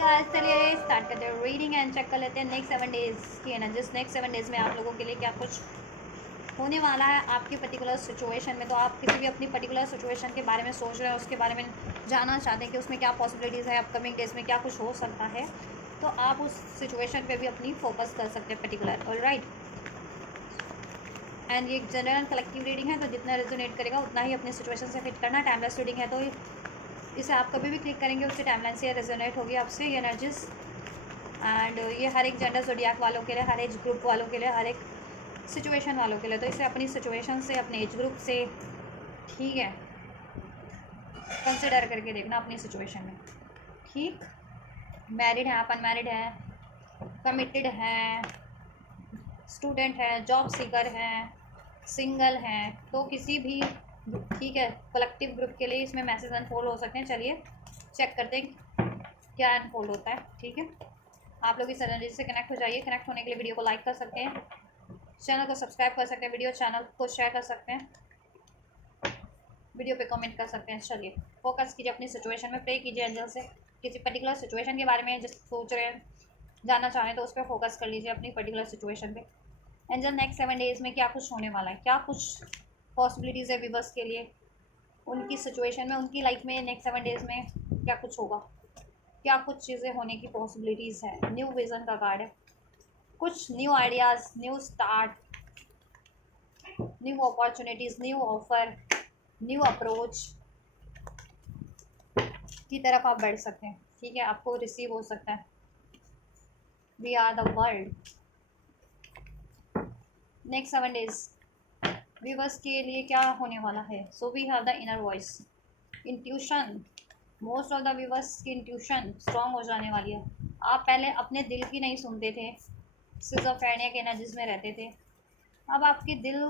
Guys, चलिए start करते हैं रीडिंग एंड चेक कर लेते हैं नेक्स्ट 7 डेज की एनर्जीज। नेक्स्ट 7 डेज में आप लोगों के लिए क्या कुछ होने वाला है आपकी पर्टिकुलर सिचुएशन में। तो आप किसी भी अपनी पर्टिकुलर सिचुएशन के बारे में सोच रहे हैं, उसके बारे में जानना चाहते हैं कि उसमें क्या पॉसिबिलिटीज़ है, अपकमिंग डेज में क्या कुछ हो सकता है, तो आप उस सिचुएशन पे भी अपनी फोकस कर सकते हैं पर्टिकुलर। ऑलराइट, एंड ये जनरल कलेक्टिव रीडिंग है, तो जितना रेजोनेट करेगा उतना ही अपनी सिचुएशन से फिट करना। टाइमलेस रीडिंग है, तो इसे आप कभी भी क्लिक करेंगे उससे टाइमलाइन से रेजोनेट होगी आपसे ये एनर्जीज। एंड ये हर एक जेंडर ज़ोडिएक वालों के लिए, हर एज ग्रुप वालों के लिए, हर एक सिचुएशन वालों के लिए। तो इसे अपनी सिचुएशन से, अपने एज ग्रुप से, ठीक है, कंसिडर करके देखना अपनी सिचुएशन में। ठीक, मैरिड है आप, अनमैरिड है, कमिटेड है, स्टूडेंट है, जॉब सीकर हैं, सिंगल हैं, तो किसी भी, ठीक है, कलेक्टिव ग्रुप के लिए इसमें मैसेज अनफोल्ड हो सकते हैं। चलिए चेक करते हैं क्या अनफोल्ड होता है। ठीक है, आप लोग इस एनर्जी से कनेक्ट हो जाइए। कनेक्ट होने के लिए वीडियो को लाइक कर सकते हैं, चैनल को सब्सक्राइब कर सकते हैं, वीडियो चैनल को शेयर कर सकते हैं, वीडियो पे कमेंट कर सकते हैं। चलिए फोकस कीजिए अपनी सिचुएशन में, प्रे कीजिए एंजल से किसी पर्टिकुलर सिचुएशन के बारे में जिस सोच रहे हैं, जानना चाह रहे हैं, तो उस पर फोकस कर लीजिए अपनी पर्टिकुलर सिचुएशन पे। एंजल नेक्स्ट 7 डेज में क्या कुछ होने वाला है, क्या कुछ पॉसिबिलिटीज़ है व्यूअर्स के लिए, उनकी सिचुएशन में, उनकी लाइफ में नेक्स्ट 7 डेज में क्या कुछ होगा, क्या कुछ चीज़ें होने की पॉसिबिलिटीज़ है। न्यू विज़न का कार्ड है, कुछ new ideas, new start, new opportunities, new offer, new approach की तरफ आप बढ़ सकते हैं। ठीक है, आपको रिसीव हो सकता है। We are the world. Next 7 days viewers के लिए क्या होने वाला है। So we have the inner voice, intuition. Most of the viewers की इंट्यूशन स्ट्रॉन्ग हो जाने वाली है। आप पहले अपने दिल की नहीं सुनते थे, सिजोफ्रेनिया के एनर्जीज में रहते थे। अब आपके दिल,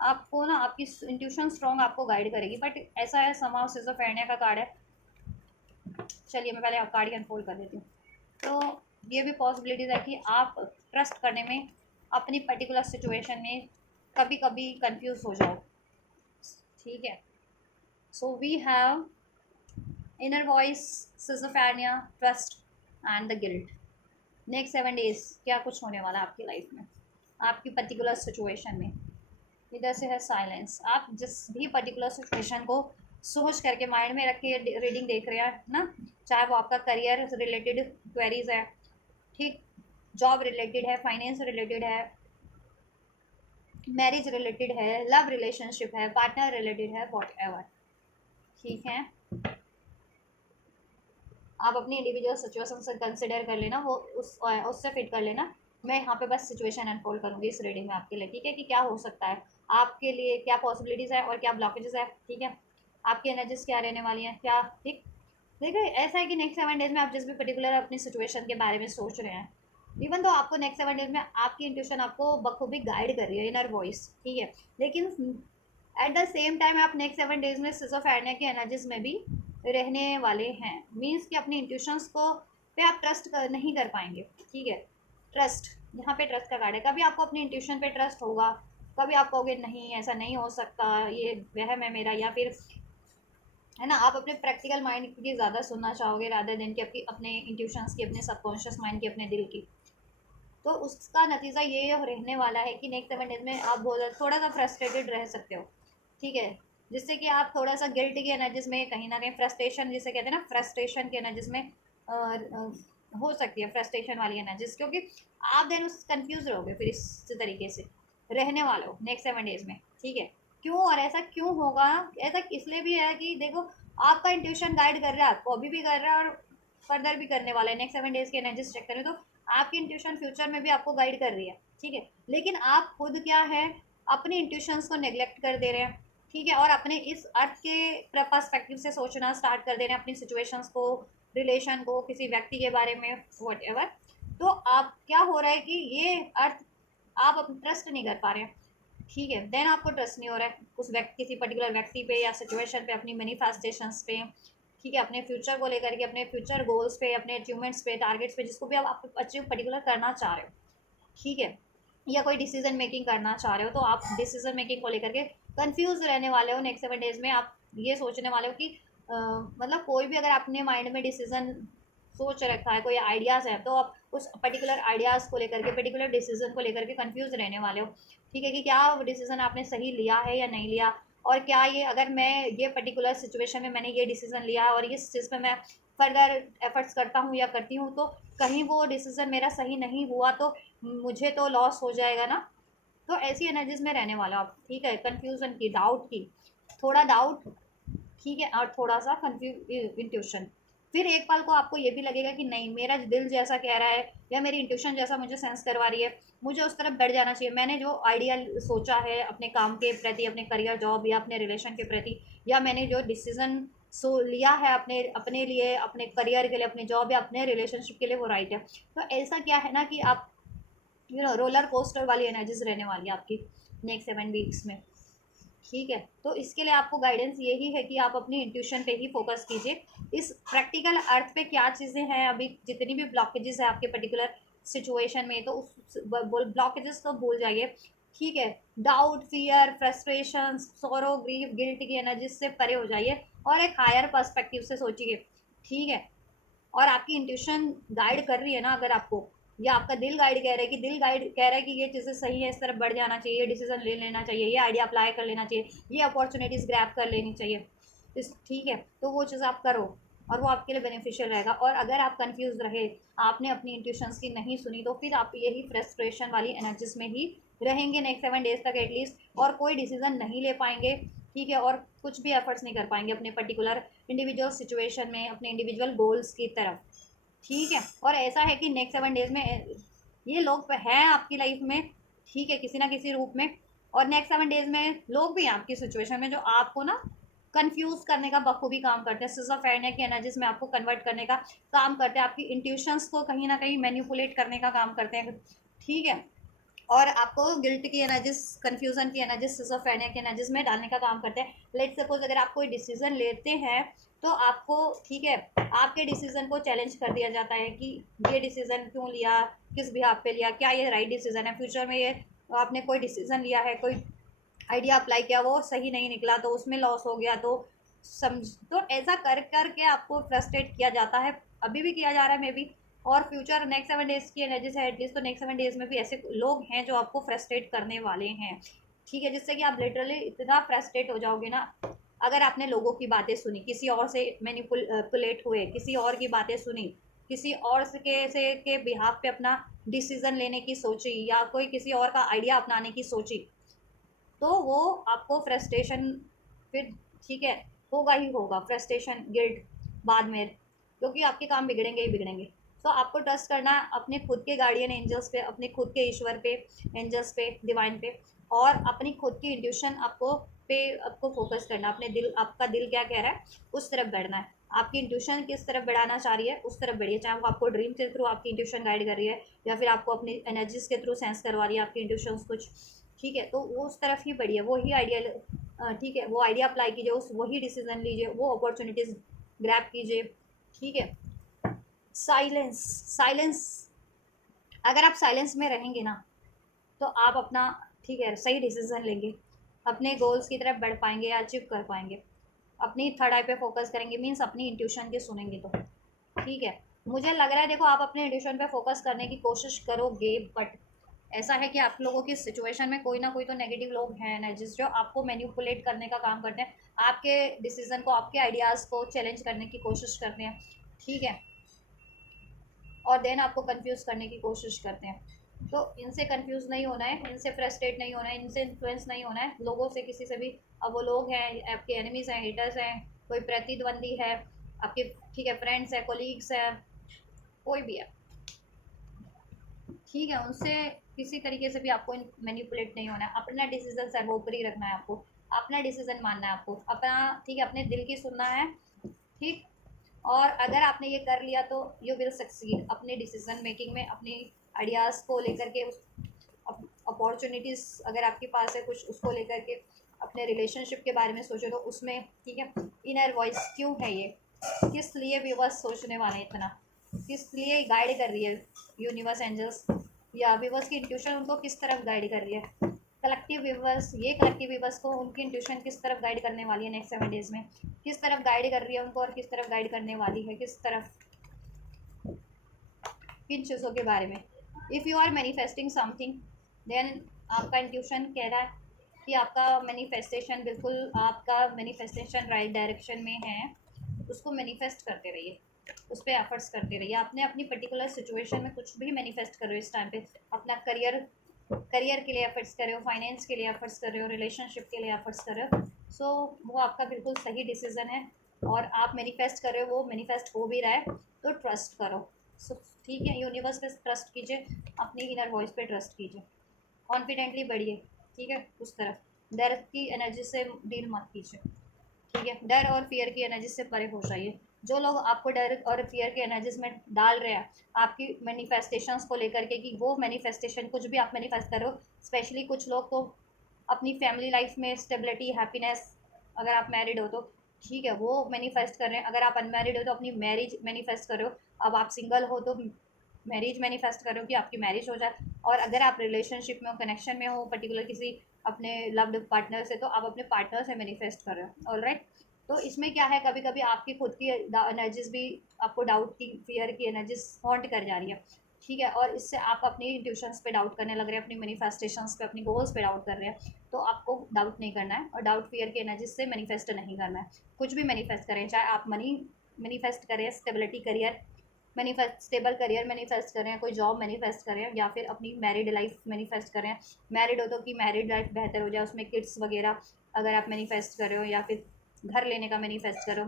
आपको ना, आपकी इंट्यूशन स्ट्रॉन्ग आपको गाइड करेगी। बट ऐसा है, समाव सिजोफ्रेनिया का कार्ड है। चलिए मैं पहले आप कार्ड ही अनफोल्ड कर देती हूँ। तो ये भी पॉसिबिलिटीज़ है कि आप ट्रस्ट करने में, अपनी पर्टिकुलर सिचुएशन में कभी कभी कंफ्यूज हो जाओ। ठीक है, so we have inner voice, schizophrenia, trust and the guilt. Next 7 days क्या कुछ होने वाला है आपकी लाइफ में, आपकी पर्टिकुलर सिचुएशन में। इधर से है साइलेंस। आप जिस भी पर्टिकुलर सिचुएशन को सोच करके माइंड में रख के रीडिंग देख रहे हैं ना, चाहे वो आपका करियर रिलेटेड क्वेरीज है, ठीक, जॉब रिलेटेड है, फाइनेंस रिलेटेड है, मैरिज रिलेटेड है, लव रिलेशनशिप है, पार्टनर रिलेटेड है, वॉट एवर। ठीक है, आप अपनी इंडिविजुअल सिचुएशन से कंसिडर कर लेना, वो उससे फिट कर लेना। मैं यहाँ पे बस सिचुएशन अनफोल्ड करूँगी इस रीडिंग में आपके लिए। ठीक है, कि क्या हो सकता है आपके लिए, क्या पॉसिबिलिटीज़ है और क्या ब्लॉकेजेस है। ठीक है, आपकी एनर्जीज क्या रहने वाली हैं, क्या। ठीक, देखिए ऐसा है कि नेक्स्ट 7 डेज में आप जिस भी पर्टिकुलर अपनी सिचुएशन के बारे में सोच रहे हैं, इवन तो आपको नेक्स्ट 7 डेज में आपकी इंट्यूशन आपको बखूबी गाइड कर रही है, इनर वॉइस। ठीक है, लेकिन एट द सेम टाइम आप नेक्स्ट 7 डेज में सिजोफ्रेनिया की एनर्जीज में भी रहने वाले हैं। मीन्स कि अपनी इंट्यूशंस को पे आप नहीं कर पाएंगे। ठीक है, ट्रस्ट, यहाँ पे ट्रस्ट का कार्ड है। कभी आपको अपनी इंट्यूशन पे ट्रस्ट होगा, कभी आप कहोगे नहीं ऐसा नहीं हो सकता, ये वहम है मेरा, या फिर है ना, आप अपने प्रैक्टिकल माइंड की ज़्यादा सुनना चाहोगे रादर देन कि अपने इंट्यूशंस की, अपने सबकॉन्शियस माइंड की, अपने दिल की। तो उसका नतीजा ये रहने वाला है कि नेक्स्ट 7 डेज में आप बहुत थोड़ा सा फ्रस्ट्रेटेड रह सकते हो। ठीक है, जिससे कि आप थोड़ा सा गिल्ट की एनर्जीज में, कहीं ना कहीं फ्रस्ट्रेशन जिसे कहते हैं ना, फ्रस्ट्रेशन की एनर्जीज में हो सकती है, फ्रस्ट्रेशन वाली एनर्जीज, क्योंकि आप देन उस कन्फ्यूज रहोगे फिर इस तरीके से रहने वाले हो नेक्स्ट 7 डेज में। ठीक है, क्यों और ऐसा क्यों होगा, ऐसा इसलिए भी है कि देखो, आपका इंट्यूशन गाइड कर रहा है आपको, अभी भी कर रहा है और फर्दर भी करने वाला है। नेक्स्ट 7 डेज की एनर्जीज चेक करें तो आपकी इंट्यूशन फ्यूचर में भी आपको गाइड कर रही है। ठीक है, लेकिन आप खुद क्या है, अपनी इंट्यूशंस को नेग्लेक्ट कर दे रहे हैं। ठीक है, और अपने इस अर्थ के पर्सपेक्टिव से सोचना स्टार्ट कर दे रहे हैं, अपनी सिचुएशंस को, रिलेशन को, किसी व्यक्ति के बारे में, वट एवर। तो आप क्या हो रहा है कि ये अर्थ आप ट्रस्ट नहीं कर पा रहे हैं। ठीक है, देन आपको ट्रस्ट नहीं हो रहा है उस व्यक्ति, किसी पर्टिकुलर व्यक्ति पे या सिचुएशन पे, अपनी मैनिफेस्टेशंस पे। ठीक है, अपने फ्यूचर को लेकर के, अपने फ्यूचर गोल्स पे, अपने अचीवमेंट्स पे, टारगेट्स पे, जिसको भी आप अचीव पर्टिकुलर करना चाह रहे हो। ठीक है, या कोई डिसीजन मेकिंग करना चाह रहे हो, तो आप डिसीजन मेकिंग को लेकर के कंफ्यूज रहने वाले हो नेक्स्ट 7 डेज में। आप ये सोचने वाले हो कि मतलब कोई भी अगर आपने माइंड में डिसीजन सोच रखा है, कोई आइडियाज़ है, तो आप उस पर्टिकुलर आइडियाज़ को लेकर के, पर्टिकुलर डिसीजन को लेकर के कंफ्यूज रहने वाले हो। ठीक है, कि क्या डिसीजन आपने सही लिया है या नहीं लिया, और क्या ये, अगर मैं ये पर्टिकुलर सिचुएशन में मैंने ये डिसीजन लिया है और इस चीज़ पे मैं फर्दर एफर्ट्स करता हूँ या करती हूँ, तो कहीं वो डिसीजन मेरा सही नहीं हुआ तो मुझे तो लॉस हो जाएगा ना। तो ऐसी एनर्जीज में रहने वाला आप। ठीक है, कंफ्यूजन की, डाउट की, थोड़ा डाउट, ठीक है, और थोड़ा सा कंफ्यूज इंट्यूशन। फिर एक पल को आपको ये भी लगेगा कि नहीं, मेरा दिल जैसा कह रहा है या मेरी इंट्यूशन जैसा मुझे सेंस करवा रही है, मुझे उस तरफ बढ़ जाना चाहिए। मैंने जो आइडिया सोचा है अपने काम के प्रति, अपने करियर जॉब या अपने रिलेशन के प्रति, या मैंने जो डिसीजन लिया है अपने अपने लिए, अपने करियर के लिए, अपने जॉब या अपने रिलेशनशिप के लिए, वो राइट है। तो ऐसा क्या है ना कि आप रोलर कोस्टर वाली एनर्जीज रहने वाली है आपकी नेक्स्ट 7 वीक्स में। ठीक है, तो इसके लिए आपको गाइडेंस यही है कि आप अपनी इंट्यूशन पे ही फोकस कीजिए। इस प्रैक्टिकल अर्थ पे क्या चीज़ें हैं, अभी जितनी भी ब्लॉकेजेस है आपके पर्टिकुलर सिचुएशन में, तो उस ब्लॉकेजेस तो भूल जाइए। ठीक है, डाउट, फियर, फ्रस्ट्रेशन, सोरो, ग्रीफ, गिल्ट की एनर्जीज से परे हो जाइए और एक हायर पर्सपेक्टिव से सोचिए। ठीक है, और आपकी इंट्यूशन गाइड कर रही है ना, अगर आपको, या आपका दिल गाइड कह रहा है, कि दिल गाइड कह रहा है कि ये चीज़ें सही है, इस तरफ बढ़ जाना चाहिए, ये डिसीजन ले लेना चाहिए, ये आइडिया अप्लाई कर लेना चाहिए, ये अपॉर्चुनिटीज़ ग्रैब कर लेनी चाहिए, इस, ठीक है, तो वो चीज़ आप करो और वो आपके लिए बेनिफिशियल रहेगा। और अगर आप कंफ्यूज रहे, आपने अपनी इंट्यूशंस की नहीं सुनी, तो फिर आप यही फ्रस्ट्रेशन वाली एनर्जीज में ही रहेंगे नेक्स्ट 7 डेज तक एटलीस्ट, और कोई डिसीजन नहीं ले पाएंगे। ठीक है, और कुछ भी एफर्ट्स नहीं कर पाएंगे अपने पर्टिकुलर इंडिविजुअल सिचुएशन में, अपने इंडिविजुअल गोल्स की तरफ। ठीक है, और ऐसा है कि नेक्स्ट 7 डेज में ये लोग हैं आपकी लाइफ में, ठीक है, किसी ना किसी रूप में। और नेक्स्ट 7 डेज में लोग भी हैं आपकी सिचुएशन में जो आपको ना कंफ्यूज करने का बखूबी काम करते हैं, सिजोफ्रेनिया की एनर्जीज में आपको कन्वर्ट करने का काम करते हैं, आपकी इंट्यूशंस को कहीं ना कहीं मैनिपुलेट करने का काम करते हैं। ठीक है, और आपको गिल्ट की एनर्जीज, कन्फ्यूजन की एनर्जीज, सिजोफ्रेनिया की एनर्जीज में डालने का काम करते हैं। लेट सपोज अगर आप कोई डिसीजन लेते हैं तो आपको, ठीक है, आपके डिसीजन को चैलेंज कर दिया जाता है कि ये डिसीजन क्यों लिया, किस बिहाफ पे लिया, क्या ये राइट डिसीजन है, फ्यूचर में ये आपने कोई डिसीजन लिया है, कोई आइडिया अप्लाई किया, वो सही नहीं निकला तो उसमें लॉस हो गया, तो समझ, तो ऐसा कर कर के आपको फ्रस्ट्रेट किया जाता है, अभी भी किया जा रहा है मे बी। और फ्यूचर नेक्स्ट 7 डेज की एनर्जी है एटलीस्ट, तो नेक्स्ट 7 डेज में भी ऐसे लोग हैं जो आपको फ्रस्ट्रेट करने वाले हैं। ठीक है, जिससे कि आप लिटरली इतना फ्रस्ट्रेट हो जाओगे ना, अगर आपने लोगों की बातें सुनी, किसी और से मैनिपुलेट हुए, किसी और की बातें सुनी, किसी और के बिहाफ पे अपना डिसीजन लेने की सोची, या कोई किसी और का आइडिया अपनाने की सोची, तो वो आपको फ्रस्ट्रेशन फिर, ठीक है, होगा ही होगा, फ्रस्ट्रेशन, गिल्ट बाद में, क्योंकि आपके काम बिगड़ेंगे ही बिगड़ेंगे। तो आपको ट्रस्ट करना है अपने खुद के गार्डियन एंजल्स पे, अपने खुद के ईश्वर पे, एंजल्स पे, डिवाइन पे, और अपनी खुद की इंट्यूशन आपको फोकस करना, अपने दिल, आपका दिल क्या कह रहा है उस तरफ बढ़ना है। आपकी इंट्यूशन किस तरफ बढ़ाना चाह रही है उस तरफ बढ़िए, चाहे वो आपको ड्रीम के थ्रू आपकी इंट्यूशन गाइड कर रही है, या फिर आपको अपनी एनर्जीज के थ्रू सेंस करवा रही है आपकी इंट्यूशन कुछ। ठीक है, तो वो उस तरफ ही बढ़िए, वही आइडिया, ठीक है, वो आइडिया अप्लाई कीजिए, उस वही डिसीजन लीजिए, वो अपॉर्चुनिटीज़ ग्रैब कीजिए। ठीक है, साइलेंस, साइलेंस, अगर आप साइलेंस में रहेंगे ना, तो आप अपना, ठीक है, सही डिसीजन लेंगे, अपने गोल्स की तरफ बढ़ पाएंगे या अचीव कर पाएंगे, अपनी थर्ड आई पे फोकस करेंगे, मीन्स अपनी इंट्यूशन के सुनेंगे तो। ठीक है, मुझे लग रहा है, देखो, आप अपने इंट्यूशन पे फोकस करने की कोशिश करोगे, बट ऐसा है कि आप लोगों की सिचुएशन में कोई ना कोई तो नेगेटिव लोग हैं ना, जिस जो आपको मैनिपुलेट करने का काम करते हैं, आपके डिसीजन को, आपके आइडियाज़ को चैलेंज करने की कोशिश करते हैं। ठीक है, और देन आपको कंफ्यूज करने की कोशिश करते हैं। तो इनसे कंफ्यूज नहीं होना है, इनसे फ्रस्ट्रेट नहीं होना है, इनसे इन्फ्लुएंस नहीं होना है लोगों से, किसी से भी। अब वो लोग हैं आपके एनिमीज़ हैं, हेटर्स हैं, कोई प्रतिद्वंदी है आपके, ठीक है, फ्रेंड्स हैं, कोलीग्स हैं, कोई भी है, ठीक है, उनसे किसी तरीके से भी आपको मैनिपुलेट नहीं होना है, अपना डिसीजन सर्वोपरि रखना है आपको, अपना डिसीजन मानना है आपको, अपना, ठीक है, अपने दिल की सुनना है। ठीक, और अगर आपने ये कर लिया तो यू विल सक्सीड अपने डिसीजन मेकिंग में, अपनी आइडियाज़ को लेकर के, उस अपॉर्चुनिटीज़ अगर आपके पास है कुछ, उसको लेकर के, अपने रिलेशनशिप के बारे में सोचो तो उसमें, ठीक है, इनर वॉइस क्यों है ये, किस लिए भी बस सोचने वाले इतना, किस लिए गाइड कर रही है यूनिवर्स, एंजल्स, या व्यूवर्स की इंट्यूशन उनको किस तरफ गाइड कर रही है। कलेक्टिव व्यूवर्स, ये कलेक्टिव व्यूवर्स को उनकी इंट्यूशन किस तरफ गाइड करने वाली है नेक्स्ट 7 डेज में, किस तरफ गाइड कर रही है उनको और किस तरफ गाइड करने वाली है, किस तरफ, किन चीज़ों के बारे में। If you are manifesting something then आपका इंट्यूशन कह रहा है कि आपका मैनिफेस्टेशन, बिल्कुल आपका मैनिफेस्टेशन राइट डायरेक्शन में है। उसको मैनिफेस्ट करते रहिए, उस पर एफर्ट्स करते रहिए। आपने अपनी पर्टिकुलर सिचुएशन में कुछ भी मैनिफेस्ट कर रहे हो इस टाइम पे, अपना करियर के लिए एफर्ट्स कर रहे हो, फाइनेंस के लिए एफर्ट्स कर रहे हो, रिलेशनशिप के लिए एफर्ट्स कर रहे हो, सो वो आपका बिल्कुल सही डिसीजन है और आप मैनिफेस्ट कर रहे हो, वो मैनिफेस्ट हो भी रहा है, तो ट्रस्ट करो। सो ठीक है, यूनिवर्स पे ट्रस्ट कीजिए, अपनी इनर वॉइस पे ट्रस्ट कीजिए, कॉन्फिडेंटली बढ़िए, ठीक है। उस तरफ डर की एनर्जी से डील मत कीजिए, ठीक है। डर और फियर की एनर्जी से परे हो जाइए। जो लोग आपको डर और फियर की एनर्जीज में डाल रहे हैं आपकी मैनिफेस्टेशंस को लेकर के, कि वो मैनिफेस्टेशन कुछ भी आप मैनिफेस्ट करो, स्पेशली कुछ लोग तो अपनी फैमिली लाइफ में स्टेबिलिटी, हैप्पीनेस, अगर आप मैरिड हो तो ठीक है वो मैनिफेस्ट कर रहे हैं। अगर आप अनमैरिड हो तो अपनी मैरिज मैनिफेस्ट करो। अब आप सिंगल हो तो मैरिज मैनिफेस्ट करो कि आपकी मैरिज हो जाए। और अगर आप रिलेशनशिप में हो, कनेक्शन में हो पर्टिकुलर किसी अपने लव्ड पार्टनर से, तो आप अपने पार्टनर से मैनिफेस्ट कर रहे हो, ऑलराइट। तो इसमें क्या है, कभी कभी आपकी खुद की एनर्जीज भी आपको डाउट की, फियर की एनर्जीज हॉन्ट कर जा रही है, ठीक है। और इससे आप अपनी इंट्यूशंस पे डाउट करने लग रहे हैं, अपनी मैनिफेस्टेशंस पे, अपनी गोल्स पे डाउट कर रहे हैं। तो आपको डाउट नहीं करना है और डाउट फियर की एनर्जीज से मैनिफेस्ट नहीं करना है। कुछ भी मैनिफेस्ट करें, चाहे आप मनी मैनिफेस्ट करें, stability career manifest, stable career manifest करें, कोई जॉब मैनिफेस्ट करें, या फिर अपनी मैरिड लाइफ मैनिफेस्ट करें। मैरिड हो तो कि मैरिड लाइफ बेहतर हो जाए, उसमें किड्स वगैरह अगर आप मैनिफेस्ट कर रहे हो, या फिर घर लेने का मैनिफेस्ट करो,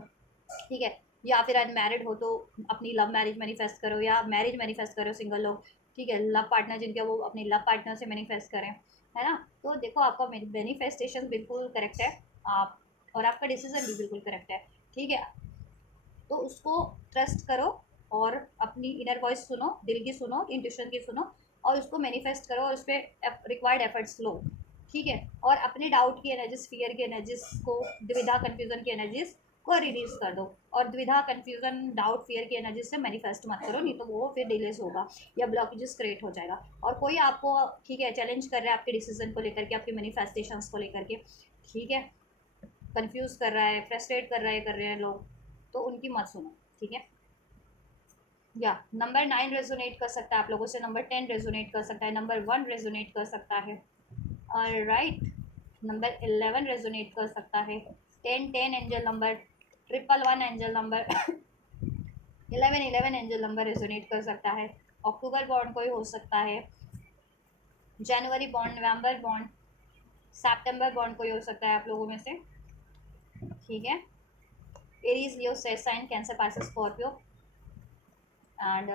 ठीक है। या फिर अनमैरिड हो तो अपनी लव मैरिज मैनिफेस्ट करो, या मैरिज मैनिफेस्ट करो सिंगल लोग, ठीक है। लव पार्टनर जिनके, वो अपनी लव पार्टनर से मैनिफेस्ट करें, है ना। तो देखो आपका मैनिफेस्टेशन बिल्कुल करेक्ट है, आप और आपका डिसीजन भी बिल्कुल करेक्ट है, ठीक है। तो उसको ट्रस्ट करो और अपनी इनर वॉइस सुनो, दिल की सुनो, इंट्यूशन की सुनो, और उसको मैनिफेस्ट करो और उस पर रिक्वायर्ड एफर्ट्स लो, ठीक है। और अपने डाउट की एनर्जीज, फियर की एनर्जीज को, दुविधा कन्फ्यूजन की एनर्जीज को रिलीज कर दो। और दुविधा कन्फ्यूजन डाउट फियर की एनर्जी से मैनिफेस्ट मत करो, नहीं तो वो फिर डिलेस होगा या ब्लॉकेजेस क्रिएट हो जाएगा। और कोई आपको, ठीक है, चैलेंज कर रहा है आपके डिसीजन को लेकर के, आपके मैनिफेस्टेशंस को लेकर के, ठीक है, कंफ्यूज कर रहा है, फ्रस्ट्रेट कर रहे हैं लोग, तो उनकी मत सुनो, ठीक है। या नंबर 9 रेजोनेट कर सकता है आप लोगों से, नंबर 10 रेजोनेट कर सकता है, नंबर 1 रेजोनेट कर सकता है, राइट। नंबर 11 रेजोनेट कर सकता है, 10 angel number, 111 angel number, 11 angel number resonate कर सकता है। अक्टूबर बॉन्ड कोई हो सकता है, जनवरी बॉन्ड, नवंबर बॉन्ड, सितंबर बॉन्ड कोई हो सकता है आप लोगों में से, ठीक है। Aries, Leo, sign, Cancer, Pisces, Scorpio and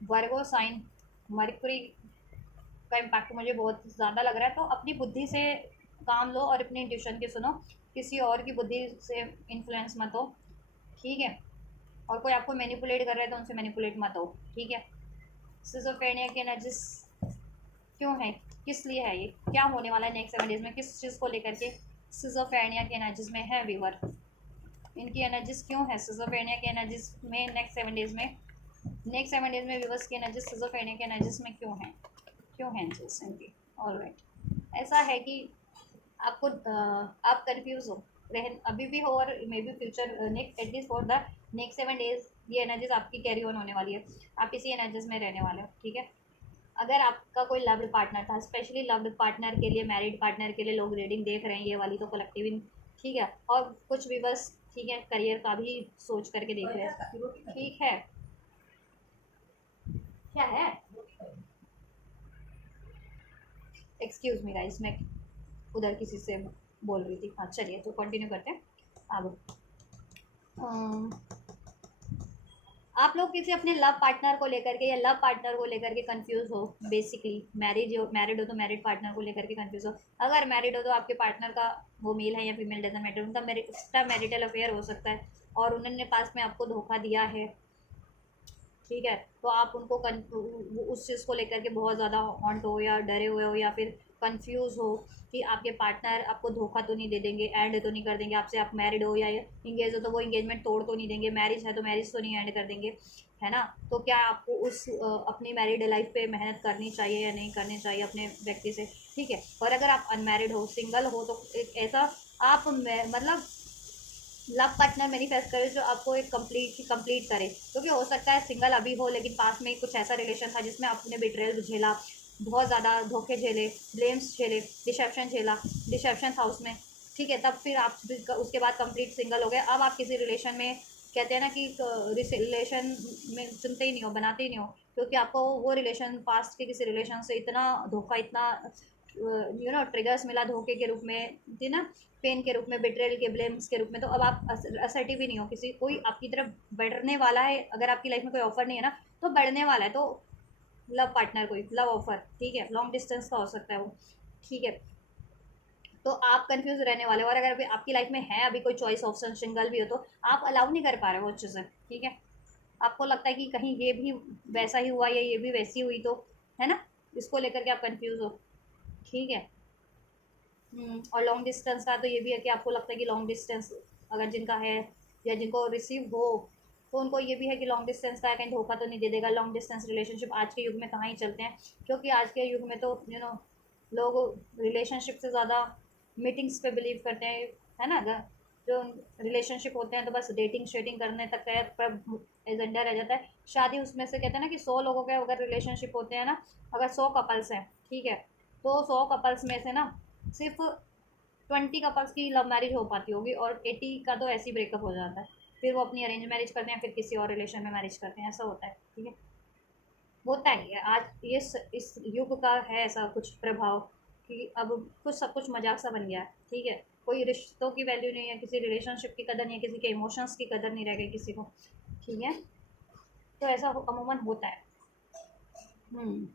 Virgo sign. Mercury का इम्पैक्ट मुझे बहुत ज़्यादा लग रहा है, तो अपनी बुद्धि से काम लो और अपनी इंट्यूशन की सुनो, किसी और की बुद्धि से इन्फ्लुएंस मत हो, ठीक है। और कोई आपको मैनिपुलेट कर रहा है तो उनसे मैनिपुलेट मत हो, ठीक है। सिजोफ्रेनिया की एनर्जीज क्यों है, किस लिए है, ये क्या होने वाला है नेक्स्ट 7 डेज में, किस चीज़ को लेकर के सिजोफ्रेनिया की एनर्जीज में है व्यूअर, इनकी एनर्जीज क्यों है सिजोफ्रेनिया की एनर्जीज में नेक्स्ट 7 डेज में, नेक्स्ट 7 डेज में व्यूअर्स की एनर्जीज सिजोफ्रेनिया की एनर्जीज में क्यों है, क्यों है इनकी, ऑलराइट। ऐसा है कि आपको आप कंफ्यूज हो रह अभी भी हो, और may be future next at least for the next 7 days ये एनर्जीज आपकी कैरी ऑन होने वाली है, आप इसी एनर्जीज में रहने वाले हो, ठीक है। अगर आपका कोई लव्ड पार्टनर था, स्पेशली लव्ड पार्टनर के लिए, मैरिड पार्टनर के लिए लोग रीडिंग देख रहे हैं, ये वाली तो कलेक्टिव इन, ठीक है। और कुछ भी बस, ठीक है, करियर का भी सोच करके देख रहे हैं, ठीक है। क्या है, एक्सक्यूज मी गाइस, मैं उधर किसी से बोल रही थी। हाँ चलिए, तो कंटिन्यू करते हैं अब। आप लोग किसी अपने लव पार्टनर को लेकर के या लव पार्टनर को लेकर के कंफ्यूज हो, बेसिकली मैरिड हो तो मैरिड पार्टनर को लेकर के कंफ्यूज हो। अगर मैरिड हो तो आपके पार्टनर का, वो मेल है या फीमेल डजंट मैटर, उनका एक्स्ट्रा मैरिटल अफेयर हो सकता है और उन्होंने पास में आपको धोखा दिया है, ठीक है। तो आप उनको उस चीज़ को लेकर के बहुत ज़्यादा हॉन्ट हो या डरे हुए हो या फिर कंफ्यूज हो कि आपके पार्टनर आपको धोखा तो नहीं दे देंगे, एंड तो नहीं कर देंगे आपसे, आप मैरिड हो या इंगेज हो तो वो इंगेजमेंट तोड़ तो नहीं देंगे, मैरिज है तो मैरिज तो नहीं एंड कर देंगे, है ना। तो क्या आपको उस अपनी मैरिड लाइफ पे मेहनत करनी चाहिए या नहीं करनी चाहिए अपने व्यक्ति से, ठीक है। और अगर आप अनमैरिड हो, सिंगल हो, तो एक ऐसा आप मतलब लव पार्टनर मैनिफेस्ट करें जो आपको एक कंप्लीट करे, क्योंकि हो सकता है सिंगल अभी हो लेकिन पास में कुछ ऐसा रिलेशन था जिसमें आपने बिट्रेयल झेला, बहुत ज़्यादा धोखे झेले, ब्लेम्स झेले, डिसेप्शन झेला, डिसेप्शन था उसमें। ठीक है, तब फिर आप उसके बाद कंप्लीट सिंगल हो गए। अब आप किसी रिलेशन में, कहते हैं ना कि रिलेशन में चुनते ही नहीं हो, बनाते ही नहीं हो, क्योंकि आपको वो रिलेशन, पास्ट के किसी रिलेशन से इतना धोखा, इतना ट्रिगर्स मिला धोखे के रूप में, थी ना, पेन के रूप में, बिट्रेल के, ब्लेम्स के रूप में। तो अब आप असर्टिव ही नहीं हो, किसी कोई आपकी तरफ बढ़ने वाला है, अगर आपकी लाइफ में कोई ऑफर नहीं है ना, तो बढ़ने वाला है, तो लव पार्टनर, कोई लव ऑफर, ठीक है, लॉन्ग डिस्टेंस का हो सकता है वो, ठीक है। तो आप कंफ्यूज रहने वाले हो, और अगर अभी आपकी लाइफ में है अभी कोई चॉइस ऑप्शन, सिंगल भी हो, तो आप अलाउ नहीं कर पा रहे हो वो चीज़ें, ठीक है। आपको लगता है कि कहीं ये भी वैसा ही हुआ या ये भी वैसी हुई, तो है ना, इसको लेकर के आप कंफ्यूज हो, ठीक है। और लॉन्ग डिस्टेंस का तो ये भी है कि आपको लगता है कि लॉन्ग डिस्टेंस अगर जिनका है या जिनको रिसीव हो, तो उनको ये भी है कि लॉन्ग डिस्टेंस का है, कहीं धोखा तो नहीं दे देगा। लॉन्ग डिस्टेंस रिलेशनशिप आज के युग में कहाँ ही चलते हैं, क्योंकि आज के युग में तो लोग रिलेशनशिप से ज़्यादा मीटिंग्स पे बिलीव करते हैं, है ना। जो रिलेशनशिप होते हैं तो बस डेटिंग शेटिंग करने तक का पर एजेंडा रह जाता है। शादी उसमें से, कहते हैं ना कि 100 लोगों के अगर रिलेशनशिप होते हैं ना, अगर 100 कपल्स हैं, ठीक है, तो 100 कपल्स में से ना सिर्फ 20 कपल्स की लव मैरिज हो पाती होगी, और 80 का तो ऐसे ही ब्रेकअप हो जाता है। फिर वो अपनी अरेंज मैरिज करते हैं, फिर किसी और रिलेशन में मैरिज करते हैं, ऐसा होता है, ठीक है। होता ही है आज ये इस युग का है ऐसा कुछ प्रभाव, कि अब कुछ सब कुछ मजाक सा बन गया है, ठीक है। कोई रिश्तों की वैल्यू नहीं है, किसी रिलेशनशिप की कदर नहीं है, किसी के इमोशंस की कदर नहीं रह गई किसी को, ठीक है। तो ऐसा अमूमन होता है। हम्म।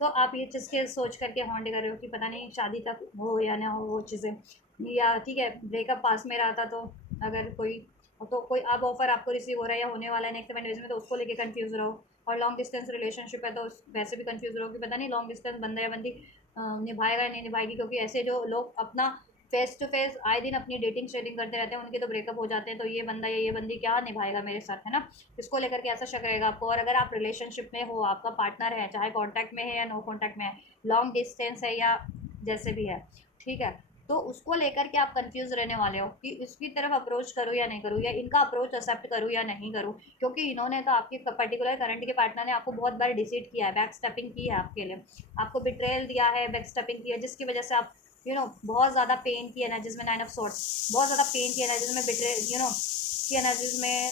तो आप ये चीज़ के सोच करके हॉन्ड कर रहे हो कि पता नहीं शादी तक हो या ना हो वो चीज़ें, या ठीक है ब्रेकअप पास में रहा था, तो अगर कोई, तो कोई अब ऑफर आपको रिसीव हो रहा है या होने वाला है नेक्स्ट 7 डेज में, तो उसको लेके कंफ्यूज रहो। और लॉन्ग डिस्टेंस रिलेशनशिप है तो वैसे भी कंफ्यूज रहो कि पता नहीं लॉन्ग डिस्टेंस बंदा या बंदी निभाएगा या नहीं निभाएगी, क्योंकि ऐसे जो लोग अपना फेस टू फेस आए दिन अपनी डेटिंग शेटिंग करते रहते हैं, उनके तो ब्रेकअप हो जाते हैं, तो ये बंदा या ये बंदी क्या निभाएगा मेरे साथ, है ना। इसको लेकर के ऐसा शक रहेगा आपको। और अगर आप रिलेशनशिप में हो, आपका पार्टनर है, चाहे कांटेक्ट में है या नो कांटेक्ट में है, लॉन्ग डिस्टेंस है या जैसे भी है, ठीक है, तो उसको लेकर के आप कंफ्यूज रहने वाले हो कि इसकी तरफ अप्रोच करूँ या नहीं करूँ, या इनका अप्रोच एक्सेप्ट करूँ या नहीं करूँ, क्योंकि इन्होंने तो आपके पर्टिकुलर करंट के पार्टनर ने आपको बहुत बार डिसीट किया है, बैक स्टेपिंग की है आपके लिए, आपको बिट्रेयल दिया है, बैक स्टेपिंग किया है, जिसकी वजह से आप बहुत ज़्यादा पेन की एनर्जीज में, 9 ऑफ सॉर्ट्स, बहुत ज़्यादा पेन की एनर्जीज में, बिट्रे की एनर्जीज में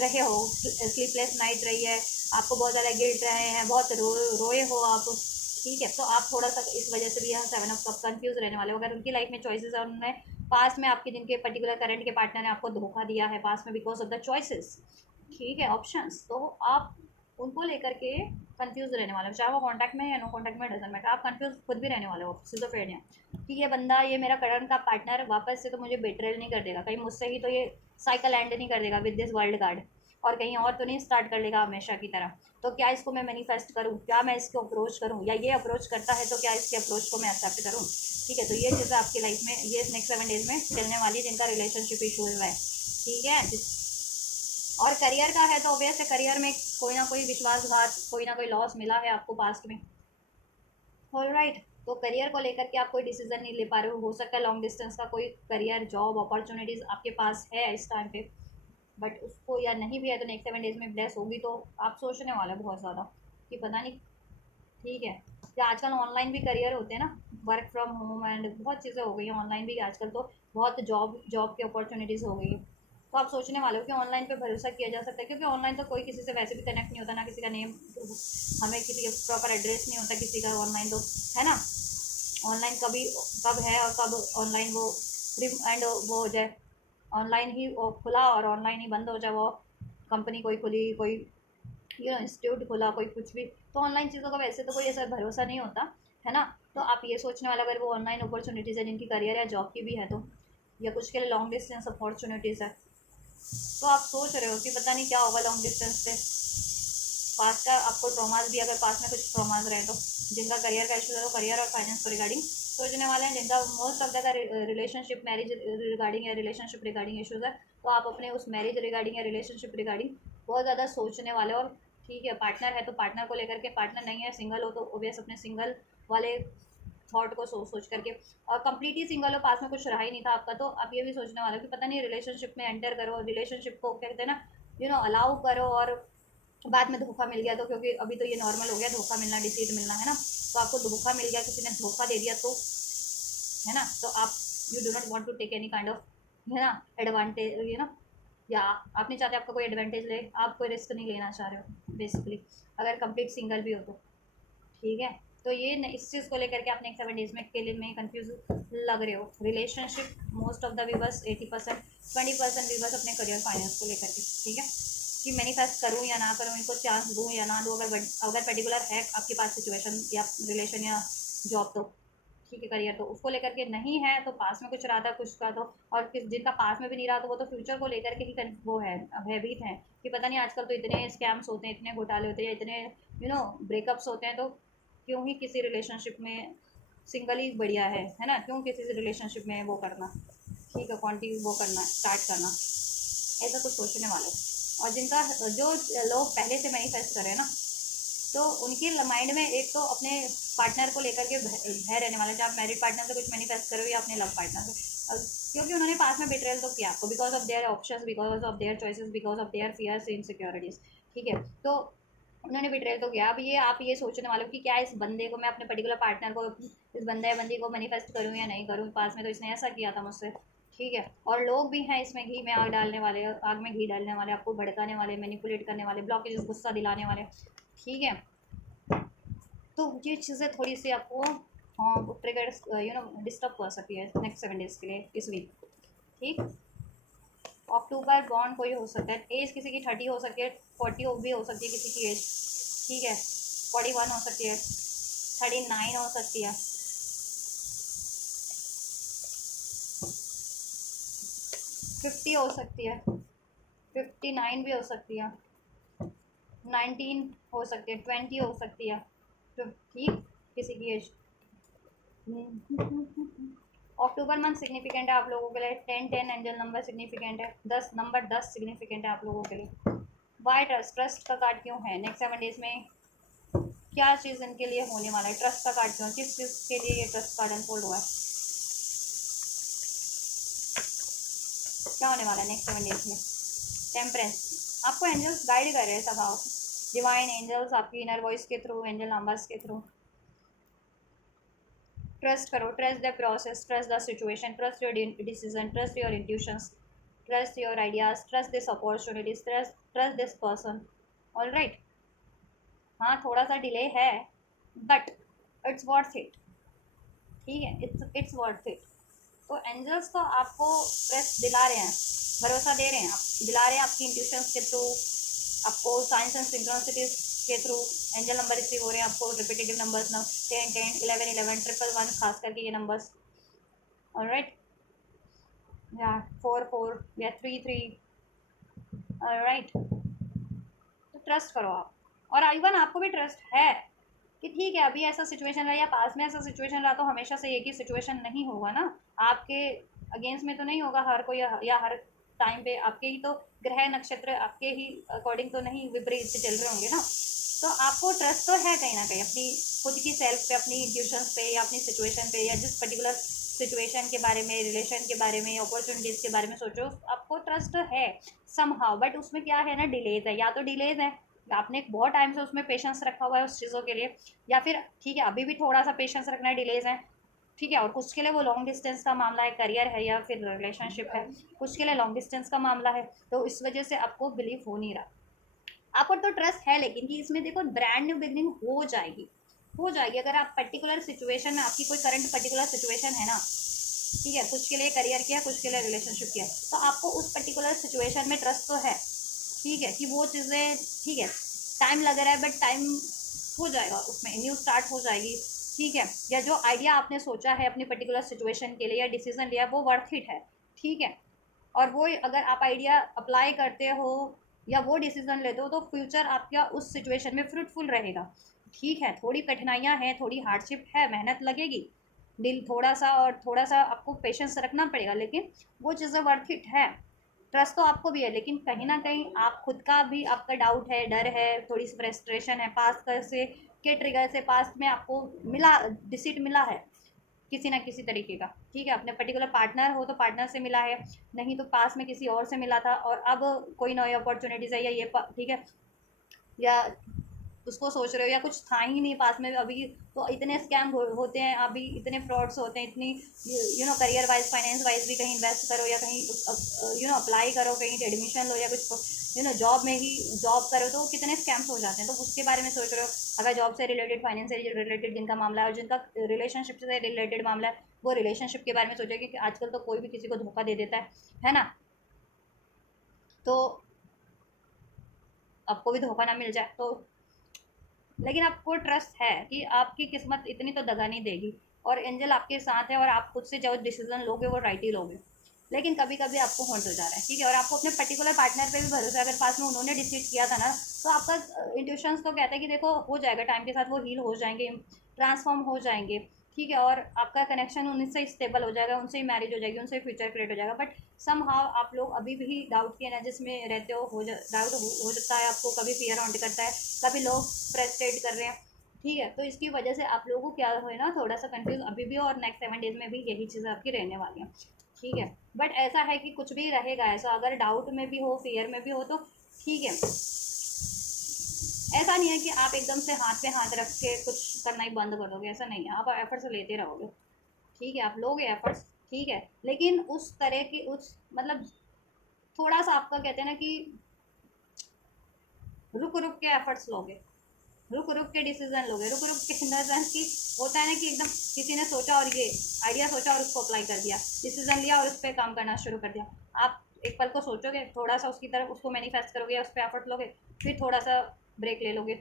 रहे हो, स्लीपलेस नाइट रही है, आपको बहुत ज़्यादा गिल्ट रहे हैं, बहुत रोए हो आप, ठीक है। तो आप थोड़ा सा इस वजह से भी यहाँ 7 ऑफ कप कंफ्यूज रहने वाले हो। अगर उनकी लाइफ में चॉइसेस है, उन्होंने पास में आपके जिनके पर्टिकुलर करंट के पार्टनर ने आपको धोखा दिया है पास में बिकॉज ऑफ द चॉइसेस, ठीक है, ऑप्शंस, तो आप उनको लेकर के कंफ्यूज रहने वाले हो, चाहे वो कॉन्टैक्ट में है या नो कॉन्टैक्ट में, डजंट मैटर, आप कंफ्यूज खुद भी रहने वाले हो सिजोफ्रेनिया, कि ये बंदा, ये मेरा करंट का पार्टनर वापस से तो मुझे बेट्रेल नहीं कर देगा, कहीं मुझसे ही तो ये साइकिल एंड नहीं कर देगा विद दिस वर्ल्ड कार्ड, और कहीं और तो नहीं स्टार्ट कर लेगा हमेशा की तरह। तो क्या इसको मैं मैनिफेस्ट करूँ, क्या मैं इसको अप्रोच करूँ, या ये अप्रोच करता है तो क्या इसके अप्रोच को मैं एक्सेप्ट करूँ, ठीक है। तो ये चीज़ें आपकी लाइफ में ये नेक्स्ट 7 डेज में चलने वाली है, जिनका रिलेशनशिप इशूज है, ठीक है। और करियर का है तो ऑब्वियस है, करियर में कोई ना कोई विश्वासघात, कोई ना कोई लॉस मिला है आपको पास्ट में, ऑलराइट। तो करियर को लेकर के आप कोई डिसीजन नहीं ले पा रहे हो सकता है लॉन्ग डिस्टेंस का कोई करियर जॉब अपॉर्चुनिटीज़ आपके पास है इस टाइम पे, बट उसको या नहीं भी है तो नेक्स्ट 7 डेज में ब्लेस होगी, तो आप सोचने वाले हैं बहुत ज़्यादा कि पता नहीं, ठीक है। कि आजकल ऑनलाइन भी करियर होते हैं ना, वर्क फ्रॉम होम एंड बहुत चीज़ें हो गई हैं ऑनलाइन भी आजकल, तो बहुत जॉब जॉब की अपॉर्चुनिटीज़ हो गई है। तो आप सोचने वाले हो कि ऑनलाइन पे भरोसा किया जा सकता है, क्योंकि ऑनलाइन तो कोई किसी से वैसे भी कनेक्ट नहीं होता, ना किसी का नेम, हमें किसी का प्रॉपर एड्रेस नहीं होता किसी का ऑनलाइन, तो है ना। ऑनलाइन कभी कब है और कब ऑनलाइन वो एंड वो हो जाए, ऑनलाइन ही वो खुला और ऑनलाइन ही बंद हो जाए, वो कंपनी कोई खुली, कोई इंस्टीट्यूट खुला, कोई कुछ भी, तो ऑनलाइन चीज़ों का वैसे तो कोई ऐसा भरोसा नहीं होता, है ना। तो आप ये सोचने वाला, अगर वो ऑनलाइन अपॉर्चुनिटीज़ है जिनकी करियर या जॉब की भी है, तो या कुछ के लिए लॉन्ग डिस्टेंस अपॉर्चुनिटीज़ है, तो आप सोच रहे हो कि पता नहीं क्या होगा लॉन्ग डिस्टेंस पे, पास का आपको ट्रॉमास भी, अगर पास में कुछ ट्रॉमास रहे तो, जिनका करियर का इशू है तो करियर और फाइनेंस को रिगार्डिंग सोचने वाले हैं, जिनका most of the relationship marriage regarding या रिलेशनशिप रिगार्डिंग इशूज़ है, तो आप अपने उस मैरिज रिगार्डिंग या रिलेशनशिप रिगार्डिंग बहुत ज़्यादा सोचने वाले हो। और ठीक है, पार्टनर है तो पार्टनर को लेकर के, पार्टनर नहीं है, सिंगल हो तो ओबियस अपने सिंगल वाले थॉट को सोच सोच करके, और कंप्लीटली सिंगल हो, पास में कुछ रहा ही नहीं था आपका, तो आप ये भी सोचने वाले हो कि पता नहीं रिलेशनशिप में एंटर करो, रिलेशनशिप को कहते हैं ना अलाउ करो, और बाद में धोखा मिल गया तो, क्योंकि अभी तो ये नॉर्मल हो गया धोखा मिलना, डिसीट मिलना, है ना। तो आपको धोखा मिल गया, किसी ने धोखा दे दिया तो, है ना, तो आप you do not want to take any kind of, है ना, एडवांटेज, या आप नहीं चाहते आपका कोई एडवांटेज ले, आप कोई रिस्क नहीं लेना चाह रहे हो बेसिकली, अगर कंप्लीट सिंगल भी हो तो, ठीक है। तो ये इस चीज़ को लेकर के आप नेक्स्ट 7 डेज में के लिए में कंफ्यूज लग रहे हो। Relationship most of the viewers 80%, 20% viewers अपने करियर फाइनेंस को लेकर के, ठीक है, कि मैनिफेस्ट करूँ या ना करूँ, इनको चांस दूँ या ना दूँ, अगर पर्टिकुलर है आपके पास सिचुएशन या रिलेशन या जॉब तो, ठीक है, करियर तो उसको लेकर के नहीं है, तो पास में कुछ रहा था कुछ का तो, और जिनका पास में भी नहीं रहा तो वो तो फ्यूचर को लेकर के ही वो है, भयभीत है कि पता नहीं आजकल तो इतने स्कैम्स होते हैं, इतने घोटाले होते हैं, इतने ब्रेकअप्स होते हैं, तो क्यों ही किसी रिलेशनशिप में, सिंगल ही बढ़िया है ना, क्यों किसी रिलेशनशिप में वो करना, ठीक है, क्वांटिटी वो करना स्टार्ट करना, ऐसा कुछ सोचने वाले। और जिनका जो लोग पहले से मैनिफेस्ट कर रहे हैं ना, तो उनके माइंड में एक तो अपने पार्टनर को लेकर के भय रहने वाला है, चाहे आप मैरिड पार्टनर से कुछ मैनिफेस्ट करो या अपने लव पार्टनर से, क्योंकि उन्होंने पास में बिट्रेयल तो किया आपको, because of their options, because of their choices, because of their fears, insecurities, ठीक है। तो उन्होंने बिट्रेयल तो किया, अब ये आप ये सोचने वाले हो कि क्या इस बंदे को, मैं अपने पर्टिकुलर पार्टनर को, इस बंदे या बंदी को मैनिफेस्ट करूँ या नहीं करूँ, पास में तो इसने ऐसा किया था मुझसे, ठीक है। और लोग भी हैं इसमें घी में आग डालने वाले, आग में घी डालने वाले, आपको भड़काने वाले, मैनिपुलेट करने वाले, ब्लॉकेज, गुस्सा दिलाने वाले, ठीक है। तो ये चीज़ें थोड़ी सी आपको ट्रिगर डिस्टर्ब कर सकती है नेक्स्ट 7 डेज के लिए इस वीक, ठीक। अक्टूबर बॉर्न कोई हो सकता है, एज किसी की 30 हो सकती है, 40 भी हो सकती है किसी की एज, ठीक है, 41 हो सकती है, 39 हो सकती है, 50 हो सकती है, 59 भी हो सकती है, 19 हो सकती है, 20 हो सकती है, तो ठीक, किसी की एज। अक्टूबर मंथ सिग्निफिकेंट है आप लोगों के लिए, 10 एंजल नंबर सिग्निफिकेंट है, 10 सिग्निफिकेंट है आप लोगों के लिए। वाई ट्रस्ट, ट्रस्ट का कार्ड क्यों है नेक्स्ट 7 डेज में, क्या चीज़ इनके लिए होने वाला है, ट्रस्ट का कार्ड क्यों, किस चीज़ के लिए ये ट्रस्ट कार्ड अनफोल्ड हुआ है, क्या होने वाला है नेक्स्ट 7 डेज में। टेम्परेंस, आपको एंजल्स गाइड कर रहे हैं सब, डिवाइन एंजल्स आपकी इनर वॉइस के थ्रू, एंजल नंबर्स के थ्रू। ट्रस्ट करो, trust the process, trust the situation, trust your decision, trust your intuitions, trust your ideas, trust this opportunities, trust this person, all right. हाँ थोड़ा सा delay है, but it's worth it, ठीक है, it's worth it. तो angels तो आपको trust दिला रहे हैं, भरोसा दे रहे हैं, आप दिला रहे हैं आपकी इंट्यूशंस के थ्रू, आपको साइंस एंड सिंक्रोनिसिटीज के थ्रू एंजल नंबर रिसीव हो रहे हैं आपको, रिपीटेटिव नंबर्स, 10 10 11 11 111, खास करके ये नंबर्स, ऑलराइट, या 4 4 या 3 3, ऑलराइट। तो ट्रस्ट करो आप, और इवन आपको भी ट्रस्ट है कि ठीक है अभी ऐसा सिचुएशन रहा या पास में ऐसा सिचुएशन रहा, तो हमेशा से एक ही सिचुएशन नहीं होगा ना, आपके अगेंस्ट में तो नहीं होगा हर कोई, या हर टाइम पे आपके ही तो ग्रह नक्षत्र आपके ही अकॉर्डिंग तो नहीं विपरीत से चल रहे होंगे ना। तो आपको ट्रस्ट तो है कहीं ना कहीं अपनी खुद की सेल्फ पे, अपनी इंट्यूशंस पे, या अपनी सिचुएशन पे, या जिस पर्टिकुलर सिचुएशन के बारे में, रिलेशन के बारे में, अपॉर्चुनिटीज़ के बारे में सोचो, आपको ट्रस्ट है समहाउ, बट उसमें क्या है ना, डिलेज है, या तो डिलेज है, आपने बहुत टाइम से उसमें पेशेंस रखा हुआ है उस चीज़ों के लिए, या फिर ठीक है अभी भी थोड़ा सा पेशेंस रखना है, डिलेज है, ठीक है। और कुछ के लिए वो लॉन्ग डिस्टेंस का मामला है, करियर है या फिर रिलेशनशिप है, कुछ के लिए लॉन्ग डिस्टेंस का मामला है, तो इस वजह से आपको बिलीव हो नहीं रहा, आपको तो ट्रस्ट है, लेकिन कि इसमें देखो ब्रांड न्यू बिगनिंग हो जाएगी, हो जाएगी। अगर आप पर्टिकुलर सिचुएशन में, आपकी कोई करंट पर्टिकुलर सिचुएशन है ना, ठीक है, कुछ के लिए करियर किया, कुछ के लिए रिलेशनशिप किया, तो आपको उस पर्टिकुलर सिचुएशन में ट्रस्ट तो है, ठीक है, कि वो चीज़ें ठीक है, टाइम लग रहा है बट टाइम हो जाएगा, उसमें न्यू स्टार्ट हो जाएगी, ठीक है। या जो आइडिया आपने सोचा है अपनी पर्टिकुलर सिचुएशन के लिए या डिसीजन लिया वो वर्थ इट है, ठीक है। और वो अगर आप आइडिया अप्लाई करते हो या वो डिसीजन लेते हो, तो फ्यूचर आपका उस सिचुएशन में फ्रूटफुल रहेगा, ठीक है। थोड़ी कठिनाइयाँ हैं, थोड़ी हार्डशिप है, मेहनत लगेगी, दिल थोड़ा सा, और थोड़ा सा आपको पेशेंस रखना पड़ेगा, लेकिन वो चीज़ें वर्थ इट है। ट्रस्ट तो आपको भी है, लेकिन कहीं ना कहीं आप खुद का भी, आपका डाउट है, डर है, थोड़ी सी फ्रस्ट्रेशन है, पास कर से के ट्रिगर से पास्ट में आपको मिला, डिसीट मिला है किसी ना किसी तरीके का, ठीक है। अपने पर्टिकुलर पार्टनर हो तो पार्टनर से मिला है, नहीं तो पास में किसी और से मिला था और अब कोई नई अपॉर्चुनिटीज़ है या ये ठीक है, या उसको सोच रहे हो या कुछ था ही नहीं पास में अभी, तो इतने स्कैम होते हैं अभी, इतने फ्रॉड्स होते हैं, इतनी करियर वाइज फाइनेंस वाइज भी कहीं इन्वेस्ट करो या कहीं अप्लाई करो, कहीं एडमिशन लो या कुछ जॉब में ही जॉब करो, तो कितने स्कैम्स हो जाते हैं। तो उसके बारे में सोच रहे हो, अगर जॉब से रिलेटेड, फाइनेंस से रिलेटेड जिनका मामला है और जिनका रिलेशनशिप से रिलेटेड मामला है, वो रिलेशनशिप के बारे में सोचेगी कि आजकल तो कोई भी किसी को धोखा दे देता है ना। तो आपको भी धोखा ना मिल जाए तो, लेकिन आपको ट्रस्ट है कि आपकी किस्मत इतनी तो दगा नहीं देगी और एंजल आपके साथ है और आप खुद से जो डिसीजन लोगे वो राइट ही लोगे। लेकिन कभी कभी आपको हॉन्ट हो जा रहा है, ठीक है, और आपको अपने पर्टिकुलर पार्टनर पे भी भरोसा है। अगर पास में उन्होंने डिसाइड किया था ना, तो आपका इंट्यूशंस तो कहता है कि देखो हो जाएगा, टाइम के साथ वो हील हो जाएंगे, ट्रांसफॉर्म हो जाएंगे, ठीक है, और आपका कनेक्शन उनसे स्टेबल हो जाएगा, उनसे ही मैरिज हो जाएगी, उनसे फ्यूचर क्रिएट हो जाएगा। बट सम हाउ आप लोग अभी भी डाउट की एनर्जीज में रहते हो डाउट हो सकता है आपको, कभी फियर हॉन्ट करता है, कभी लोग फ्रस्ट्रेट कर रहे हैं, ठीक है। तो इसकी वजह से आप लोगों को क्या है ना, थोड़ा सा कंफ्यूज अभी भी, और नेक्स्ट 7 डेज में भी यही चीज़ें आपकी रहने वाली हैं, ठीक है। बट ऐसा है कि कुछ भी रहेगा ऐसा, अगर डाउट में भी हो, फियर में भी हो, तो ठीक है, ऐसा नहीं है कि आप एकदम से हाथ पे हाथ रख के कुछ करना ही बंद कर दोगे, ऐसा नहीं है, आप एफर्ट्स लेते रहोगे, ठीक है, आप लोगे एफर्ट्स, ठीक है, लेकिन उस तरह की उस मतलब थोड़ा सा आपका कहते हैं ना कि रुक रुक के एफर्ट्स लोगे, रुक रुक के डिसीजन लोगे, रुक रुक के इन द सेंस कि होता है ना कि एकदम किसी ने सोचा और ये आइडिया सोचा और उसको अप्लाई कर दिया, डिसीजन लिया और उस पर काम करना शुरू कर दिया। आप एक पल को सोचोगे, थोड़ा सा उसकी तरफ उसको मैनिफेस्ट करोगे, उस पर एफर्ट लोगे, फिर थोड़ा सा ब्रेक ले लोगे,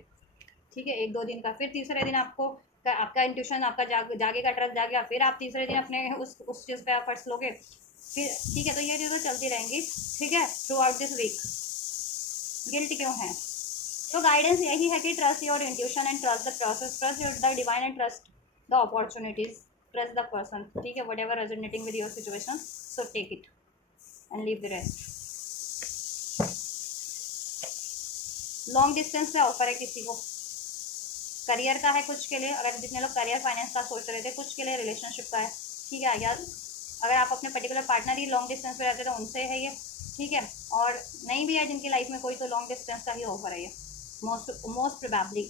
ठीक है, 1-2 दिन का, फिर तीसरे दिन आपको आपका इंट्यूशन आपका जागेगा, ट्रस्ट जागेगा, फिर आप तीसरे दिन अपने उस चीज़ पे एफर्ट्स लोगे, फिर ठीक है। तो ये चीज़ें चलती रहेंगी, ठीक है, throughout this week. Guilt क्यों है? तो गाइडेंस यही है कि trust your intuition and trust the process, trust your the divine and trust the opportunities, trust the person, ठीक है, whatever resonating with your situation, so take it and leave the rest. Long distance पे offer है किसी को, career का है कुछ के लिए, अगर जितने लोग करियर फाइनेंस का सोच रहे थे, कुछ के लिए रिलेशनशिप का है, ठीक है, या अगर आप अपने पर्टिकुलर पार्टनर ही लॉन्ग डिस्टेंस पे रहते तो उनसे है ये, ठीक है, और नहीं भी है जिनकी लाइफ में कोई, तो लॉन्ग डिस्टेंस का ही ऑफर है ये, मोस्ट प्रोबेबली,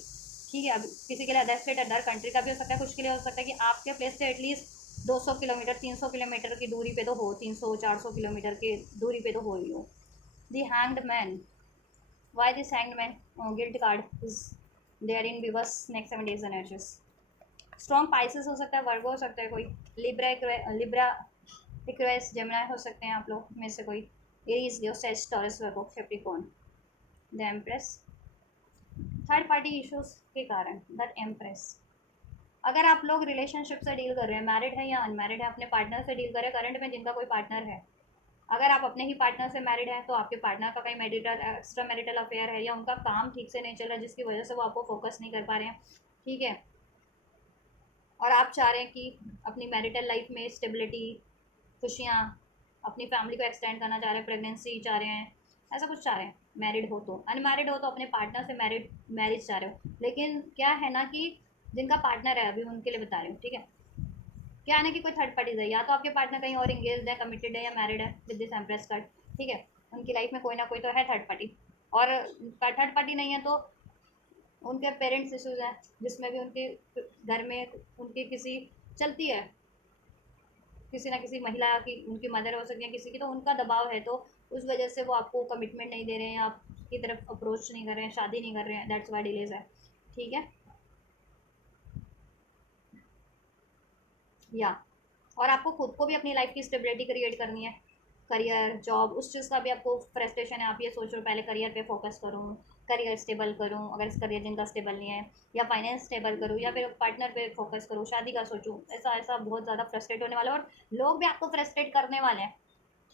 ठीक है। अब किसी के लिए अदर स्टेट, अदर कंट्री का भी हो सकता है, कुछ के लिए हो सकता है कि आपके प्लेस से एटलीस्ट 200 किलोमीटर, 300 किलोमीटर की दूरी पे तो हो, 300-400 किलोमीटर की दूरी पे तो हो ही हो। The hanged man, why this hanged man guilt card is there in viewers next 7 days energies. Strong Pisces हो सकता है, वर्गो हो सकता है कोई, लिब्रा इक्वेस जेमिनी हो सकते हैं आप लोग में से कोई, Aries, Leo, says, taurus, Virgo, Capricorn. The empress, third party issues के कारण दैट एम्प्रेस, अगर आप लोग रिलेशनशिप से डील कर रहे हैं, मैरिड है या अनमैरिड है, अपने पार्टनर से डील कर रहे हैं, करंट में जिनका कोई पार्टनर है, अगर आप अपने ही पार्टनर से मैरिड हैं तो आपके पार्टनर का कहीं मैरिटल एक्स्ट्रा मैरिटल अफेयर है, या उनका काम ठीक से नहीं चल रहा जिसकी वजह से वो आपको फोकस नहीं कर पा रहे हैं, ठीक है, और आप चाह रहे हैं कि अपनी मैरिटल लाइफ में स्टेबिलिटी, खुशियाँ, अपनी फैमिली को एक्सटेंड करना चाह रहे हैं, प्रेगनेंसी चाह रहे हैं, ऐसा कुछ चाह रहे हैं, मैरिड हो तो, अनमैरिड हो तो अपने पार्टनर से मैरिज चाह रहे हो। लेकिन क्या है ना कि जिनका पार्टनर है, अभी उनके लिए बता रही हूँ, ठीक है, क्या है ना कि कोई थर्ड पार्टीज है, या तो आपके पार्टनर कहीं और इंगेज है, कमिटेड है या मैरिड है विद दिस एम्प्रेस कार्ड, ठीक है, उनकी लाइफ में कोई ना कोई तो है थर्ड पार्टी, और थर्ड पार्टी नहीं है तो उनके पेरेंट्स इशूज़ हैं, जिसमें भी उनके घर में उनकी किसी चलती है, किसी ना किसी महिला की, उनकी मदर हो सकती है किसी की, तो उनका दबाव है, तो उस वजह से वो आपको कमिटमेंट नहीं दे रहे हैं, आपकी तरफ अप्रोच नहीं कर रहे हैं, शादी नहीं कर रहे हैं, दैट्स वाई डिलेज है, ठीक है, या और आपको खुद को भी अपनी लाइफ की स्टेबिलिटी क्रिएट करनी है, करियर, जॉब, उस चीज़ का भी आपको फ्रस्ट्रेशन है, आप ये सोच रहे हो पहले करियर पे फोकस करूँ, करियर स्टेबल करूँ, अगर इस करियर जिनका स्टेबल नहीं है, या फाइनेंस स्टेबल करूँ, या फिर पार्टनर पे फोकस करूँ, शादी का सोचूँ, ऐसा ऐसा बहुत ज़्यादा फ्रस्ट्रेट होने वाला है, और लोग भी आपको फ्रस्ट्रेट करने वाले हैं,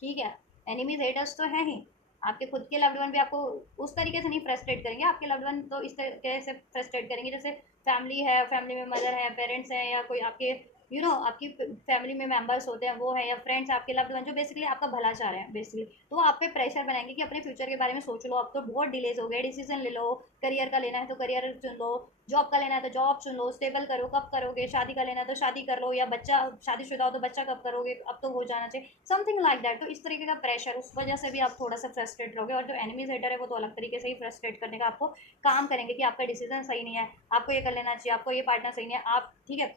ठीक है, एनिमीज हेटर्स तो हैं ही, आपके खुद के लव्ड वन भी आपको उस तरीके से नहीं फ्रस्ट्रेट करेंगे, आपके लव्ड वन तो इस तरीके से फ्रस्ट्रेट करेंगे जैसे फैमिली है, फैमिली में मदर है, पेरेंट्स हैं, या कोई आपके आपकी फैमिली में मेंबर्स होते हैं वो है, या फ्रेंड्स आपके लव्ड वन जो बेसिकली आपका भला चाह रहे हैं बेसिकली, तो वो आप पे प्रेशर बनाएंगे कि अपने फ्यूचर के बारे में सोच लो, अब तो बहुत डिलेज हो गए, डिसीजन ले लो, करियर का लेना है तो करियर चुन लो, जॉब का लेना है तो जॉब चुन लो, स्टेबल करो, कब करोगे, शादी का लेना है तो शादी कर लो, या बच्चा शादीशुदा हो तो बच्चा कब करोगे, अब तो हो जाना चाहिए, समथिंग लाइक दैट। तो इस तरीके का प्रेशर, उस वजह से भी आप थोड़ा सा फ्रस्ट्रेट रहोगे, और जो एनिमीज हेटर है वो तो अलग तरीके से ही फ्रस्ट्रेट करने का आपको काम करेंगे कि आपका डिसीजन सही नहीं है, आपको ये कर लेना चाहिए, आपको ये पार्टनर सही नहीं है, आप ठीक है,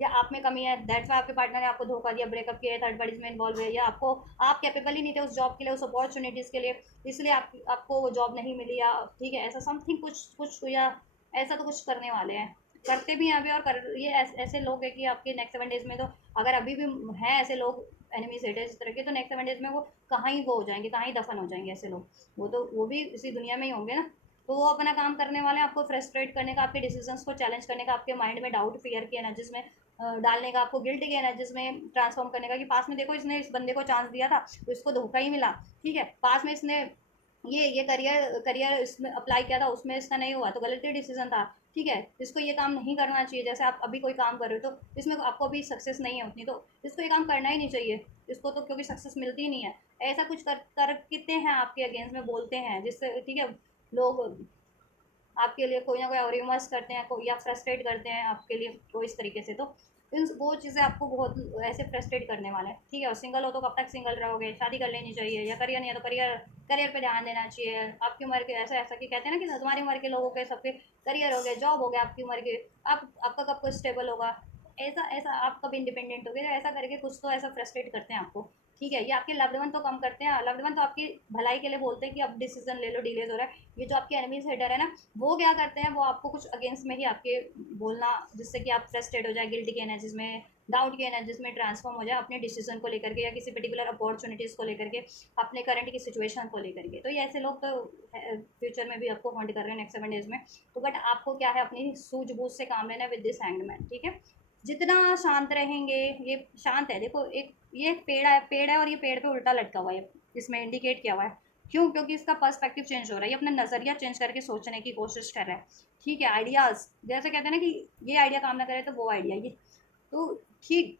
या आप में कमी है, दैट्स वाई आपके पार्टनर ने आपको धोखा दिया, ब्रेकअप किया, थर्ड पार्टीज में इन्वॉल्व है, या आपको आप कैपेबल ही नहीं थे उस जॉब के लिए, उस अपॉर्चुनिटीज़ के लिए, इसलिए आपको वो जॉब नहीं मिली, या ठीक है ऐसा समथिंग कुछ कुछ, या ऐसा तो कुछ करने वाले हैं, करते भी हैं अभी, और ये ऐसे लोग हैं कि आपके नेक्स्ट 7 डेज में तो, अगर अभी भी हैं ऐसे लोग एनिमीज हेटर्स इस तरह के, तो नेक्स्ट 7 डेज में वो कहाँ ही वो हो जाएंगे, कहाँ ही दफन हो जाएंगे ऐसे लोग, वो भी इसी दुनिया में ही होंगे ना। तो वो अपना काम करने वाले हैं, आपको फ्रस्ट्रेट करने का, आपके डिसीजंस को चैलेंज करने का, आपके माइंड में डाउट फियर की एनर्जीज में डालने का, आपको गिल्ट की एनर्जीज में ट्रांसफॉर्म करने का, कि पास में देखो इसने इस बंदे को चांस दिया था तो इसको धोखा ही मिला, ठीक है, पास में इसने ये करियर करियर इसमें अप्लाई किया था, उसमें इसका नहीं हुआ तो गलत ही डिसीजन था, ठीक है, इसको ये काम नहीं करना चाहिए, जैसे आप अभी कोई काम कर रहे हो तो इसमें आपको अभी सक्सेस नहीं है उतनी, तो इसको ये काम करना ही नहीं चाहिए, इसको तो क्योंकि सक्सेस मिलती ही नहीं है, ऐसा कुछ कर कितने हैं आपके अगेंस्ट में बोलते हैं, जिससे ठीक है लोग आपके लिए कोई ना कोई रिमर्स करते हैं, कोई या फ्रस्ट्रेट करते हैं आपके लिए, तो इस तरीके से तो इन वो चीज़ें आपको बहुत ऐसे फ्रस्ट्रेट करने वाले हैं, ठीक है, और सिंगल हो तो कब तक सिंगल रहोगे, शादी कर लेनी चाहिए, या करियर नहीं है तो करियर करियर पे ध्यान देना चाहिए, आपकी उम्र के ऐसा ऐसा कि कहते हैं ना कि तुम्हारी उम्र के लोगों के सबके करियर हो गए, जॉब हो गया आपकी उम्र के, आपका कब कुछ स्टेबल होगा, ऐसा ऐसा आप कब इंडिपेंडेंट हो गए, ऐसा करके कुछ तो ऐसा फ्रस्ट्रेट करते हैं आपको, ठीक है, ये आपके लव्ड वन तो कम करते हैं, लव्ड वन तो आपकी भलाई के लिए बोलते हैं कि अब डिसीजन ले लो, डिलेज हो रहा है, ये जो आपके एनिमीज हेडर है ना, वो क्या करते हैं, वो आपको कुछ अगेंस्ट में ही आपके बोलना, जिससे कि आप फ्रस्ट्रेट हो जाए, गिल्ट की एनर्जीज में, डाउट की एनर्जीज में ट्रांसफॉर्म हो जाए, अपने डिसीजन को लेकर के, या किसी पर्टिकुलर अपॉर्चुनिटीज़ को लेकर के, अपने करंट की सिचुएशन को लेकर के, तो ये ऐसे लोग तो फ्यूचर में भी आपको हॉन्ट कर रहे हैं नेक्स्ट 7 डेज में, तो बट आपको क्या है, अपनी सूझबूझ से काम लेना विद दिस हैंगमैन, ठीक है, जितना शांत रहेंगे, ये शांत है, देखो एक ये एक पेड़ है और ये पेड़ पे उल्टा लटका हुआ है, इसमें इंडिकेट किया हुआ है, क्यों, क्योंकि इसका पर्सपेक्टिव चेंज हो रहा है, ये अपना नज़रिया चेंज करके सोचने की कोशिश कर रहा है, ठीक है, आइडियाज़ जैसे कहते हैं ना कि ये आइडिया काम ना करे तो वो आइडिया, ये तो ठीक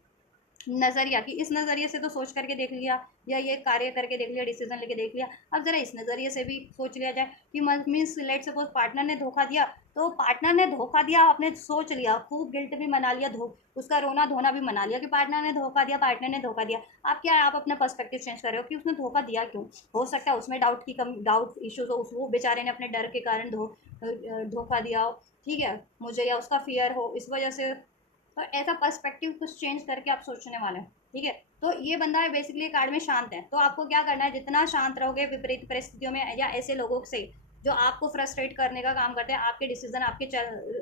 नज़रिया, कि इस नज़रिए से तो सोच करके देख लिया, या ये कार्य करके देख लिया, डिसीजन लेके देख लिया, अब ज़रा इस नज़रिए से भी सोच लिया जाए कि मीन्स लेट सपोज पार्टनर ने धोखा दिया, तो पार्टनर ने धोखा दिया, आपने सोच लिया, खूब गिल्ट भी मना लिया, उसका रोना धोना भी मना लिया कि पार्टनर ने धोखा दिया, पार्टनर ने धोखा दिया, आप क्या है, आप अपना पर्सपेक्टिव चेंज कर रहे हो कि उसने धोखा दिया क्यों, हो सकता है उसमें डाउट इश्यूज हो, वो बेचारे ने अपने डर के कारण धोखा दिया हो, ठीक है, मुझे, या उसका फियर हो, इस वजह से, तो ऐसा पर्सपेक्टिव कुछ चेंज करके आप सोचने वाले हैं, ठीक है, तो ये बंदा है बेसिकली कार्ड में शांत है, तो आपको क्या करना है, जितना शांत रहोगे विपरीत परिस्थितियों में, या ऐसे लोगों से जो आपको फ्रस्ट्रेट करने का काम करते हैं, आपके डिसीजन आपके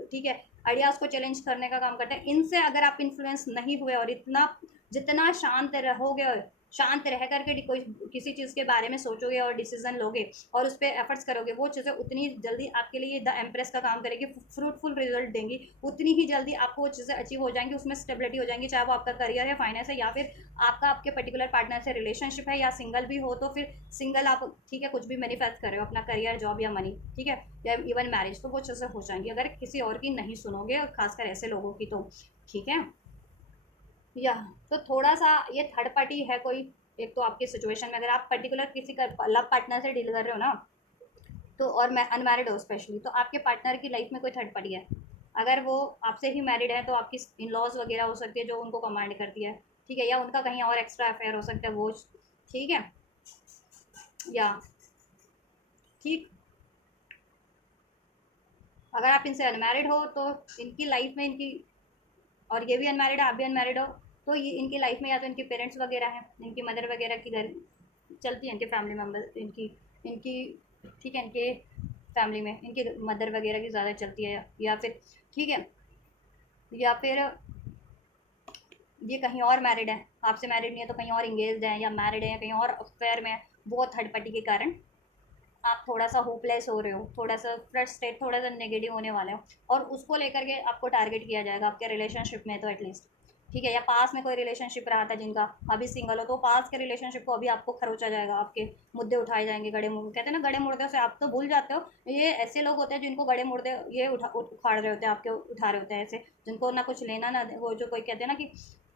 ठीक है आइडियाज़ को चैलेंज करने का काम करते हैं, इनसे अगर आप इन्फ्लुएंस नहीं हुए, और इतना जितना शांत रहोगे, शांत रह करके कोई किसी चीज़ के बारे में सोचोगे और डिसीजन लोगे और उस पर एफर्ट्स करोगे, वो चीज़ें उतनी जल्दी आपके लिए द एम्प्रेस का काम करेगी, फ्रूटफुल रिजल्ट देंगी, उतनी ही जल्दी आपको वो चीज़ें अचीव हो जाएंगी, उसमें स्टेबिलिटी हो जाएंगी, चाहे वो आपका करियर है, फाइनेंस है, या फिर आपका आपके पर्टिकुलर पार्टनर से रिलेशनशिप है, या सिंगल भी हो तो फिर सिंगल आप ठीक है कुछ भी मैनिफेस्ट कर रहे हो, अपना करियर, जॉब या मनी, ठीक है, या इवन मैरिज, तो वो चीज़ें हो जाएंगी अगर किसी और की नहीं सुनोगे, और खासकर ऐसे लोगों की, तो ठीक है, या तो थोड़ा सा ये थर्ड पार्टी है कोई, एक तो आपकी सिचुएशन में अगर आप पर्टिकुलर किसी का लव पार्टनर से डील कर रहे हो ना, तो और मैं अनमैरिड हो स्पेशली, तो आपके पार्टनर की लाइफ में कोई थर्ड पार्टी है, अगर वो आपसे ही मैरिड है तो आपकी इन लॉज वगैरह हो सकती है जो उनको कमांड करती है, ठीक है, या उनका कहीं और एक्स्ट्रा अफेयर हो सकता है वो, ठीक है, या ठीक, अगर आप इनसे अनमैरिड हो तो इनकी लाइफ में इनकी, और ये भी अनमैरिड है, आप भी अनमैरिड हो, तो ये इनकी लाइफ में या तो इनके पेरेंट्स वगैरह हैं, इनकी मदर वगैरह की घर चलती है, इनके फैमिली मेम्बर इनकी इनकी ठीक है, इनके फैमिली में इनकी मदर वगैरह की ज़्यादा चलती है, या फिर ठीक है, या फिर ये कहीं और मैरिड है, आपसे मैरिड नहीं है तो कहीं और इंगेज है, या मैरिड है, या कहीं और अफेयर में है, वो थर्ड पार्टी के कारण आप थोड़ा सा होपलेस हो रहे हो, थोड़ा सा फ्रस्ट्रेट, थोड़ा सा नेगेटिव होने वाले हो, और उसको लेकर के आपको टारगेट किया जाएगा आपके रिलेशनशिप में, तो एटलीस्ट ठीक है, या पास में कोई रिलेशनशिप रहा था जिनका, अभी सिंगल हो तो पास के रिलेशनशिप को अभी आपको खरोचा जाएगा, आपके मुद्दे उठाए जाएंगे, गड़े मुड़ कहते हैं ना, गड़े मुर्दे से आप तो भूल जाते हो, ये ऐसे लोग होते हैं जिनको गड़े मुर्दे ये उखाड़ रहे होते हैं, आपके उठा रहे होते हैं ऐसे, जिनको ना कुछ लेना ना वो, जो कोई कहते हैं ना कि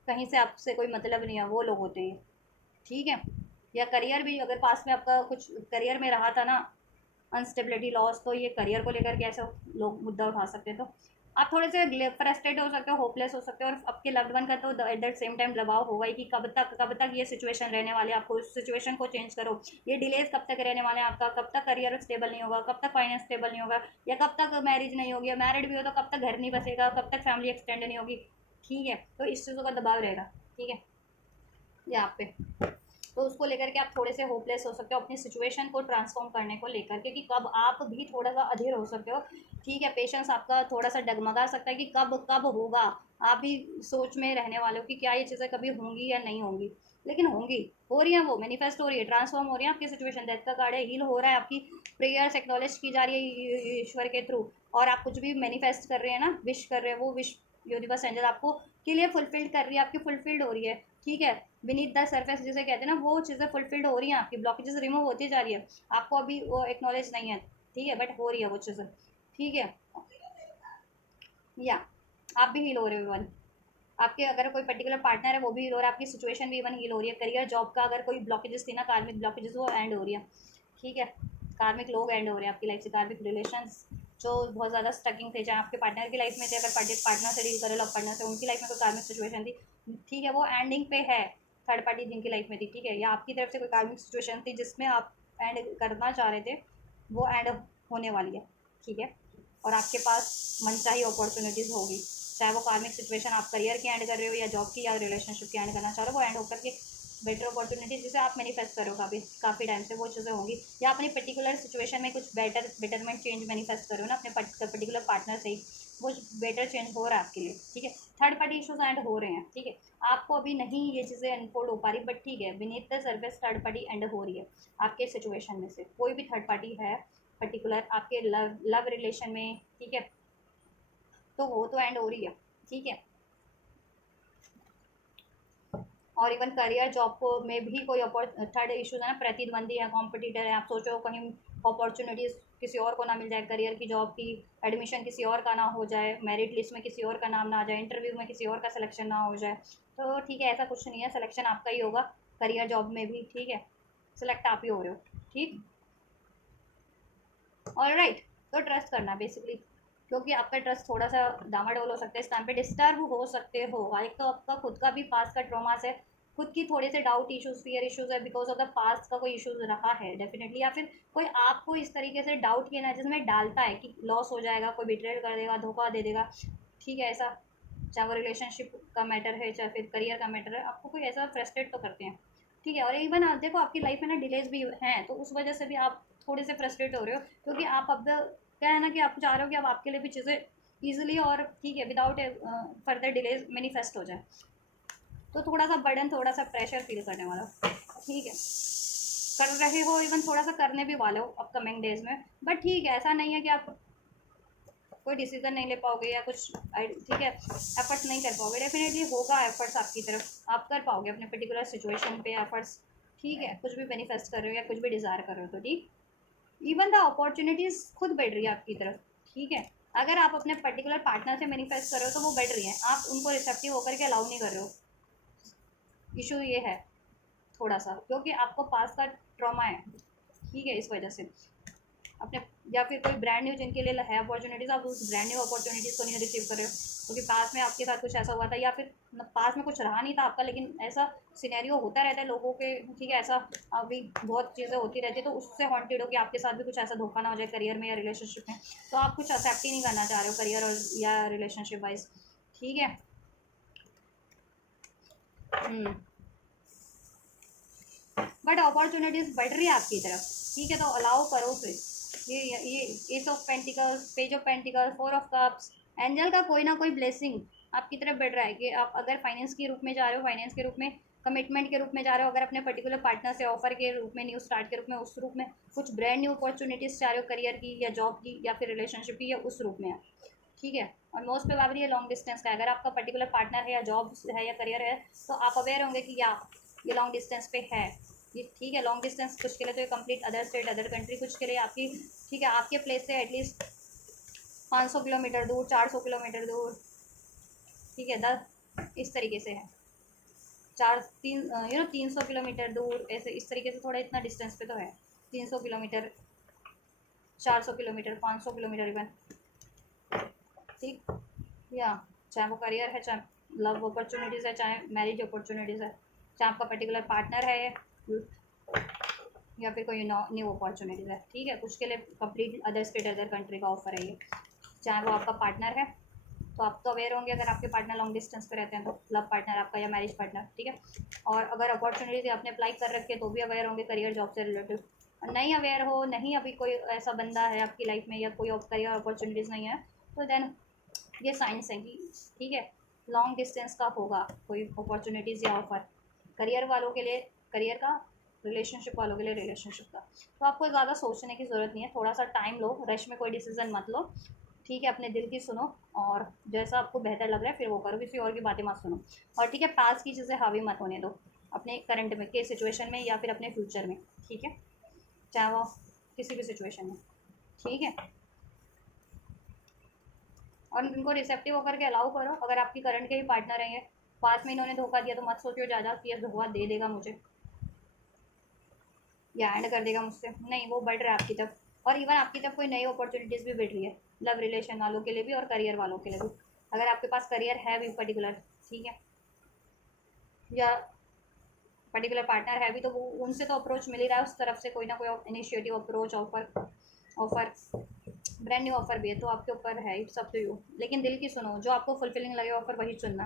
कहीं से आपसे कोई मतलब नहीं है, वो लोग होते हैं। ठीक है, या करियर भी अगर पास में आपका कुछ करियर में रहा था ना अनस्टेबिलिटी लॉस, तो ये करियर को लेकर कैसे लोग मुद्दा उठा सकते हैं, तो आप थोड़े से फ्रस्ट्रेट हो सकते हो, होपलेस हो सकते हो, और आपके लव्ड वन का तो एट दैट सेम टाइम दबाव होगा ही कि कब तक ये सिचुएशन रहने वाली है, आपको उस सिचुएशन को चेंज करो, ये डिलेज कब तक रहने वाले हैं आपका, कब तक करियर स्टेबल नहीं होगा, कब तक फाइनेंस स्टेबल नहीं होगा, या कब तक मैरिज नहीं होगी, या मैरिड भी हो तो कब तक घर नहीं बसेगा, कब तक फैमिली एक्सटेंड नहीं होगी। ठीक है, तो इस चीज़ों का दबाव रहेगा। ठीक है, यहाँ पे तो उसको लेकर के आप थोड़े से होपलेस हो सकते हो अपनी सिचुएशन को ट्रांसफॉर्म करने को लेकर, क्योंकि कब आप भी थोड़ा सा अधीर हो सकते हो। ठीक है, पेशेंस आपका थोड़ा सा डगमगा सकता है कि कब कब होगा, आप भी सोच में रहने वाले हो कि क्या ये चीज़ें कभी होंगी या नहीं होंगी, लेकिन होंगी, हो रही है, वो मैनिफेस्ट हो रही है, ट्रांसफॉर्म हो रही है आपकी सिचुएशन, डेथ का कार्ड है, हील हो रहा है, आपकी प्रेयर्स एक्नॉलेज की जा रही है ईश्वर के थ्रू, और आप कुछ भी मैनिफेस्ट कर रहे हैं ना, विश कर रहे हैं, वो विश यूनिवर्स एंजल आपको के लिए फुलफिल्ड कर रही है, आपकी फुलफिल्ड हो रही है। ठीक है, बीनीथ द सरफेस जिसे कहते हैं ना, वो चीज़ें फुलफिल्ड हो रही हैं, आपकी ब्लॉकेजेस रिमूव होती जा रही है, आपको अभी वो एक्नॉलेज नहीं है। ठीक है, बट हो रही है वो चीज़ें। ठीक है, या आप भी हील हो रहे हो इवन, आपके अगर कोई पर्टिकुलर पार्टनर है वो भी हील हो रहा है, आपकी सिचुएशन भी इवन हील हो रही है, करियर जॉब का अगर कोई ब्लॉकेजेस थी ना, कार्मिक ब्लॉकेजेस, वो एंड हो रही है। ठीक है, कार्मिक लोग एंड हो रहे हैं आपकी लाइफ से, कार्मिक रिलेशंस जो बहुत ज़्यादा स्टकिंग थे, चाहे आपके पार्टनर की लाइफ में थे, अगर पार्टनर से डील करे, लव पार्टनर से, उनकी लाइफ में कोई कार्मिक सिचुएशन थी, ठीक है, वो एंडिंग पे है, थर्ड पार्टी जिनकी लाइफ में थी। ठीक है, या आपकी तरफ से कोई कार्मिक सिचुएशन थी जिसमें आप एंड करना चाह रहे थे, वो एंड होने वाली है। ठीक है, और आपके पास मनचाही अपॉर्चुनिटीज़ होगी, चाहे वो कार्मिक सिचुएशन आप करियर की एंड कर रहे हो, या जॉब की, या रिलेशनशिप की एंड करना चाह रहे हो, वो एंड होकर के बेटर अपॉर्चुनिटीज जिसे आप मैनिफेस्ट करो काफ़ी टाइम से, वो चीज़ें होंगी, या अपनी पर्टिकुलर सिचुएशन में कुछ बेटरमेंट चेंज मैनिफेस्ट करो ना अपने पर्टिकुलर पार्टनर से ही, वो बेटर चेंज हो रहा है आपके लिए। ठीक है, थर्ड पार्टी इशूज एंड हो रहे हैं। ठीक है, आपको अभी नहीं ये चीज़ें अनफोल्ड हो पा रही, बट ठीक है, beneath the surface third party and हो रही है आपके सिचुएशन में से, कोई भी थर्ड पार्टी है पर्टिकुलर आपके लव रिलेशन में। ठीक है, तो वो तो एंड हो रही है। ठीक है, और इवन करियर जॉब को में भी कोई थर्ड इशूज है ना, प्रतिद्वंदी है, कॉम्पिटिटर है, आप सोचो कहीं अपॉर्चुनिटीज़ किसी और को ना मिल जाए, करियर की जॉब की एडमिशन किसी और का ना हो जाए, मेरिट लिस्ट में किसी और का नाम ना आ जाए, इंटरव्यू में किसी और का सिलेक्शन ना हो जाए, तो ठीक है, ऐसा कुछ नहीं है, सिलेक्शन आपका ही होगा करियर जॉब में भी। ठीक है, सिलेक्ट आप ही हो रहे हो। ठीक, ऑल राइट, तो ट्रस्ट करना बेसिकली, क्योंकि आपका ट्रस्ट थोड़ा सा डामाडोल हो सकता है इस टाइम पे, डिस्टर्ब हो सकते हो। एक तो आपका खुद का भी पास का ट्रॉमास है, खुद की थोड़े से डाउट इश्यूज, फियर इश्यूज है, बिकॉज ऑफ द पास्ट का कोई इश्यूज रहा है डेफिनेटली, या फिर कोई आपको इस तरीके से डाउट की एनर्जी में डालता है कि लॉस हो जाएगा, कोई बिट्रेल कर देगा, धोखा दे देगा। ठीक है, ऐसा चाहे वो रिलेशनशिप का मैटर है, चाहे फिर करियर का मैटर है, आपको कोई ऐसा फ्रस्ट्रेट तो करते हैं। ठीक है, और इवन आप देखो आपकी लाइफ में ना डिलेज भी हैं, तो उस वजह से भी आप थोड़े से फ्रस्ट्रेट हो रहे हो, क्योंकि आप अब क्या है ना कि आप चाह रहे हो कि अब आपके लिए भी चीज़ें ईजिली और ठीक है विदाउट फर्दर डिलेज मैनिफेस्ट हो जाए, तो थोड़ा सा बर्डन, थोड़ा सा प्रेशर फील करने वाला। ठीक है, कर रहे हो, इवन थोड़ा सा करने भी वाले हो अपकमिंग डेज में, बट ठीक है, ऐसा नहीं है कि आप कोई डिसीजन नहीं ले पाओगे या कुछ, ठीक है, एफर्ट्स नहीं कर पाओगे, डेफिनेटली होगा एफर्ट्स आपकी तरफ, आप कर पाओगे अपने पर्टिकुलर सिचुएशन पे एफर्ट्स। ठीक है, कुछ भी मैनिफेस्ट कर रहे हो या कुछ भी डिज़ायर कर रहे हो तो ठीक, इवन द अपॉर्चुनिटीज़ खुद बढ़ रही है आपकी तरफ। ठीक है, अगर आप अपने पर्टिकुलर पार्टनर से मैनिफेस्ट कर रहे हो तो वो बढ़ रही हैं, आप उनको रिसेप्टिव होकर के अलाउ नहीं कर रहे हो। इशू ये है थोड़ा सा, क्योंकि आपको पास का ट्रॉमा है। ठीक है, इस वजह से अपने, या फिर कोई ब्रांड न्यू जिनके लिए है अपॉर्चुनिटीज़, आप उस ब्रांड न्यू अपॉर्चुनिटीज़ को नहीं रिसीव कर रहे हो, क्योंकि पास में आपके साथ कुछ ऐसा हुआ था, या फिर पास में कुछ रहा नहीं था आपका, लेकिन ऐसा सिनेरियो होता रहता है लोगों के। ठीक है, ऐसा अभी बहुत चीज़ें होती रहती है, तो उससे हॉन्टेड हो कि आपके साथ भी कुछ ऐसा धोखा ना हो जाए करियर में या रिलेशनशिप में, तो आप कुछ एक्सेप्ट ही नहीं करना चाह रहे हो करियर और या रिलेशनशिप वाइज। ठीक है, बट अपॉर्चुनिटीज़ बढ़ रही है आपकी तरफ। ठीक है, तो अलाउ करो फिर। ये S of pentacles, page of pentacles, four of cups, angel का कोई ना कोई ब्लेसिंग आपकी तरफ बढ़ रहा है कि आप अगर फाइनेंस के रूप में जा रहे हो, फाइनेंस के रूप में, कमिटमेंट के रूप में जा रहे हो, अगर अपने पर्टिकुलर पार्टनर से ऑफर के रूप में, न्यू स्टार्ट के रूप में, उस रूप में कुछ ब्रांड न्यू अपॉर्चुनिटीज़ चाह रहे हो करियर की या जॉब की या फिर रिलेशनशिप की, या उस रूप में है। ठीक है, और मोस्ट प्रोबेबली ये लॉन्ग डिस्टेंस का है। अगर आपका पर्टिकुलर पार्टनर है या जॉब है या करियर है तो आप अवेयर होंगे कि या ये लॉन्ग डिस्टेंस पे है। ये ठीक है, लॉन्ग डिस्टेंस कुछ के लिए तो ये complete other state other country, कुछ के लिए आपकी ठीक है आपके प्लेस से एटलीस्ट 500 किलोमीटर दूर, 400 किलोमीटर दूर, ठीक है 10 इस तरीके से है, 300 किलोमीटर दूर, ऐसे इस तरीके से थोड़ा इतना डिस्टेंस पे तो है। 300 किलोमीटर, 400 किलोमीटर, 500 किलोमीटर इवन, ठीक। या चाहे वो करियर है, चाहे लव अपॉर्चुनिटीज़ है, चाहे मैरिज अपॉर्चुनिटीज़ है, चाहे आपका पर्टिकुलर पार्टनर है या फिर कोई न्यू अपॉर्चुनिटीज़ है, ठीक है। कुछ के लिए complete other state other country का ऑफर है ये। चाहे वो आपका पार्टनर है तो आप तो अवेयर होंगे अगर आपके पार्टनर लॉन्ग डिस्टेंस पे रहते हैं तो, लव पार्टनर आपका या मैरिज पार्टनर, ठीक है। और अगर अपॉर्चुनिटी आपने अप्लाई कर रखी है तो भी अवेयर होंगे करियर जॉब से रिलेटेड। और नहीं अवेयर हो, नहीं अभी कोई ऐसा बंदा है आपकी लाइफ में या कोई करियर अपॉर्चुनिटीज़ नहीं है तो देन ये साइंस है कि ठीक है लॉन्ग डिस्टेंस का होगा कोई अपॉर्चुनिटीज़ या ऑफर, करियर वालों के लिए करियर का, रिलेशनशिप वालों के लिए रिलेशनशिप का। तो आपको ज़्यादा सोचने की ज़रूरत नहीं है, थोड़ा सा टाइम लो, रश में कोई डिसीज़न मत लो, ठीक है। अपने दिल की सुनो और जैसा आपको बेहतर लग रहा है फिर वो करो, किसी और की बातें मत सुनो। और ठीक है पास की चीज़ें हावी मत होने दो अपने करंट में के सिचुएशन में या फिर अपने फ्यूचर में, ठीक है, चाहे वो किसी भी सिचुएशन में, ठीक है। और उनको रिसेप्टिव होकर के अलाउ करो। अगर आपकी करंट के ही पार्टनर रहेंगे, पास में इन्होंने धोखा दिया तो मत सोचो ज़्यादा कि ये धोखा दे देगा मुझे या एंड कर देगा मुझसे, नहीं, वो बढ़ रहा है आपकी तरफ। और इवन आपकी तरफ कोई नई अपॉर्चुनिटीज़ भी बढ़ रही है, लव रिलेशन वालों के लिए भी और करियर वालों के लिए भी। अगर आपके पास करियर है भी पर्टिकुलर, ठीक है, या पर्टिकुलर पार्टनर है भी तो वो उनसे तो अप्रोच मिल ही रहा है, उस तरफ से कोई ना कोई initiative approach offer offer brand new offer भी है, तो आपके ऊपर है, इट्स अप टू यू। लेकिन दिल की सुनो, जो आपको फुलफिलिंग लगे ऑफर वही चुनना।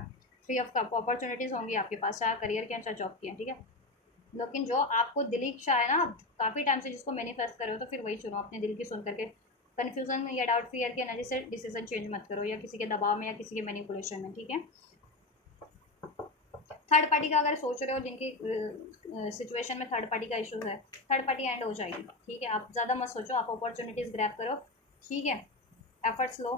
फ्री ऑफ अपॉर्चुनिटीज़ होंगी आपके पास, चाहे करियर के हैं चाहे जॉब के हैं, ठीक है। लेकिन जो आपको दिली इच्छा है ना, काफ़ी टाइम से जिसको मैनिफेस्ट करो तो फिर वही चुनो अपने दिल की सुन करके। कन्फ्यूजन में या डाउट फियर की एनर्जी से डिसीजन चेंज मत करो या किसी के दबाव में या किसी के मैनिपुलेशन में, ठीक है। थर्ड पार्टी का अगर सोच रहे हो जिनकी सिचुएशन में थर्ड पार्टी का इशूज़ है, थर्ड पार्टी एंड हो जाएगी, ठीक है। आप ज़्यादा मत सोचो, आप अपॉर्चुनिटीज़ ग्रैब करो, ठीक है। एफर्ट्स लो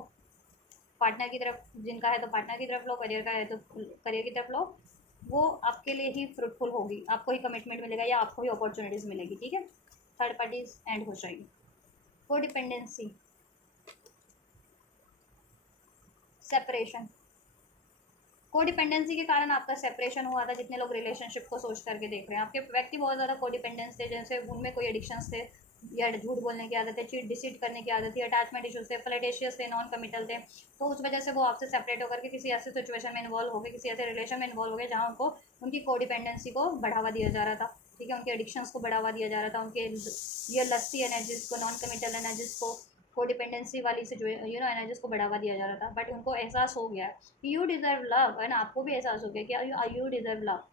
पार्टनर की तरफ, जिनका है तो पार्टनर की तरफ लो, करियर का है तो करियर की तरफ लो। वो आपके लिए ही फ्रूटफुल होगी, आपको ही कमिटमेंट मिलेगा या आपको ही अपॉर्चुनिटीज़ मिलेगी, ठीक है। थर्ड पार्टीज एंड हो जाएगी। को डिपेंडेंसी, सेपरेशन, को डिपेंडेंसी के कारण आपका सेपरेशन हुआ था। जितने लोग रिलेशनशिप को सोच करके देख रहे हैं, आपके व्यक्ति बहुत ज़्यादा को डिपेंडेंस थे, जैसे उनमें कोई एडिक्शंस थे या झूठ बोलने की आदत है, चीट डिसीट करने की आदत थी, अटैचमेंट इशूज थे, फ्लर्टेशियस थे, नॉन कमिटल थे। तो उस वजह से वो आपसे सेपरेट होकर के किसी ऐसे सिचुएशन में इन्वॉल्व हो गए, किसी ऐसे रिलेशन में इन्वॉल्व हो गए जहाँ उनको उनकी को डिपेंडेंसी को बढ़ावा दिया जा रहा था, ठीक है। उनके एडिक्शंस को बढ़ावा दिया जा रहा था, उनके ये लस्टी एनर्जीज को, नॉन कमिटल एनर्जीज को, को डिपेंडेंसी वाली एनर्जीज को बढ़ावा दिया जा रहा था। बट उनको एहसास हो गया कि यू डिज़र्व लव, है ना, आपको भी एहसास हो गया कि यू डिज़र्व लव,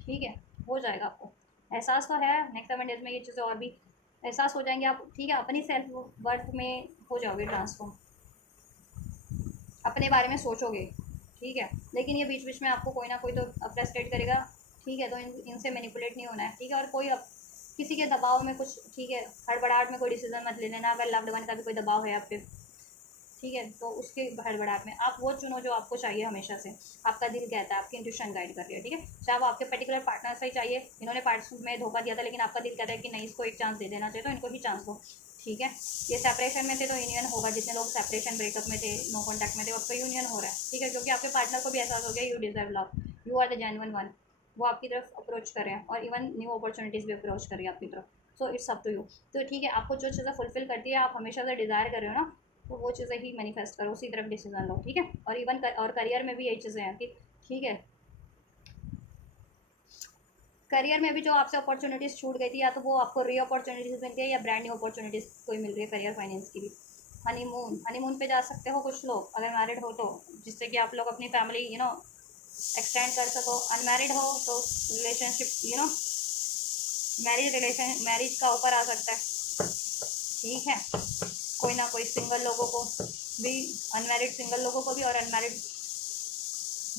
ठीक है। हो जाएगा आपको एहसास तो है, नेक्स्ट 7 डेज में ये चीज़ें और भी एहसास हो जाएंगे आप, ठीक है। अपनी सेल्फ वर्थ में हो जाओगे ट्रांसफॉर्म, अपने बारे में सोचोगे, ठीक है। लेकिन ये बीच बीच में आपको कोई ना कोई तो फ्रस्ट्रेट करेगा, ठीक है। तो इनसे मैनिपुलेट नहीं होना है, ठीक है। और कोई किसी के दबाव में कुछ, ठीक है, हड़बड़ाहट में कोई डिसीजन मत ले लेना। अगर लव्ड वन का भी कोई दबाव है आप पे, ठीक है, तो उसके हड़बड़ाहट में आप वो चुनो जो आपको चाहिए हमेशा से, आपका दिल कहता है, आपकी इंट्यूशन गाइड कर रही है, ठीक है। चाहे वो आपके पर्टिकुलर पार्टनर से ही चाहिए, इन्होंने पार्टनर में धोखा दिया था लेकिन आपका दिल कहता है कि नहीं, इसको एक चांस दे देना चाहिए, तो इनको ही चांस दो, ठीक है। ये सेपरेशन में थे तो यूनियन होगा, जितने लोग सेपरेशन ब्रेकअप में थे, नो कॉन्टैक्ट में थे, आपका यूनियन हो रहा है, ठीक है। क्योंकि आपके पार्टनर को भी एहसास हो गया you deserve love, you are the genuine one, वो आपकी तरफ अप्रोच कर रहे हैं और इवन न्यू अपॉर्चुनिटीज़ भी अप्रोच कर रही है आपकी तरफ। So it's up to you. तो ठीक है, आपको जो चीज़ें फुलफिल करती है, आप हमेशा से डिज़ायर कर रहे हो ना, तो वो चीज़ें ही मैनिफेस्ट करो, उसी तरफ डिसीजन लो, ठीक है। और इवन और करियर में भी यही चीज़ें हैं कि ठीक है, करियर में भी जो आपसे अपॉर्चुनिटीज़ छूट गई थी, या तो वो आपको री अपॉर्चुनिटीज़ मिलती है या ब्रांड न्यू अपॉर्चुनिटीज़ कोई मिल रही है करियर फाइनेंस की भी। हनीमून पे जा सकते हो कुछ लोग अगर मैरिड हो तो, जिससे कि आप लोग अपनी फैमिली एक्सटेंड कर सको। अनमैरिड हो तो रिलेशनशिप मैरिज का ऑफर आ सकता है, ठीक है। कोई ना कोई सिंगल लोगों को भी, अनमैरिड सिंगल लोगों को भी और अनमैरिड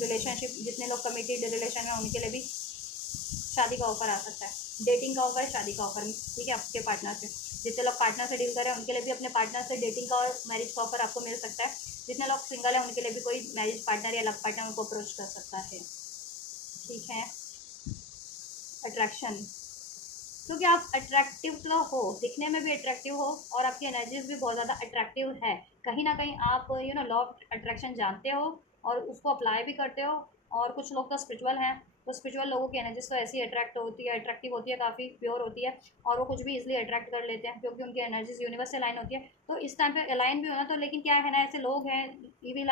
रिलेशनशिप जितने लोग कमिटेड रिलेशन में उनके लिए भी शादी का ऑफर आ सकता है, डेटिंग का ऑफर, शादी का ऑफर, ठीक है, आपके पार्टनर से। जितने लोग पार्टनर से डील कर रहे हैं उनके लिए भी अपने पार्टनर से डेटिंग का और मैरिज का ऑफर आपको मिल सकता है। जितने लोग सिंगल हैं उनके लिए भी कोई मैरिज पार्टनर या लव पार्टनर उनको अप्रोच कर सकता है। ठीक है। अट्रैक्शन, क्योंकि आप अट्रैक्टिव तो हो, दिखने में भी अट्रैक्टिव हो और आपकी एनर्जीज भी बहुत ज़्यादा अट्रैक्टिव है। कहीं ना कहीं आप लॉ ऑफ अट्रैक्शन जानते हो और उसको अप्लाई भी करते हो। और कुछ लोग तो स्पिरिचुअल हैं, तो स्पिरिचुअल लोगों की एनर्जीज तो ऐसी अट्रैक्टिव होती है, काफ़ी प्योर होती है और वो कुछ भी इसलिए अट्रैक्ट कर लेते हैं क्योंकि उनकी एनर्जीज यूनिवर्स से अलाइन होती है। तो इस टाइम पे अलाइन भी होना, तो लेकिन क्या है ना, ऐसे लोग हैं, ईवी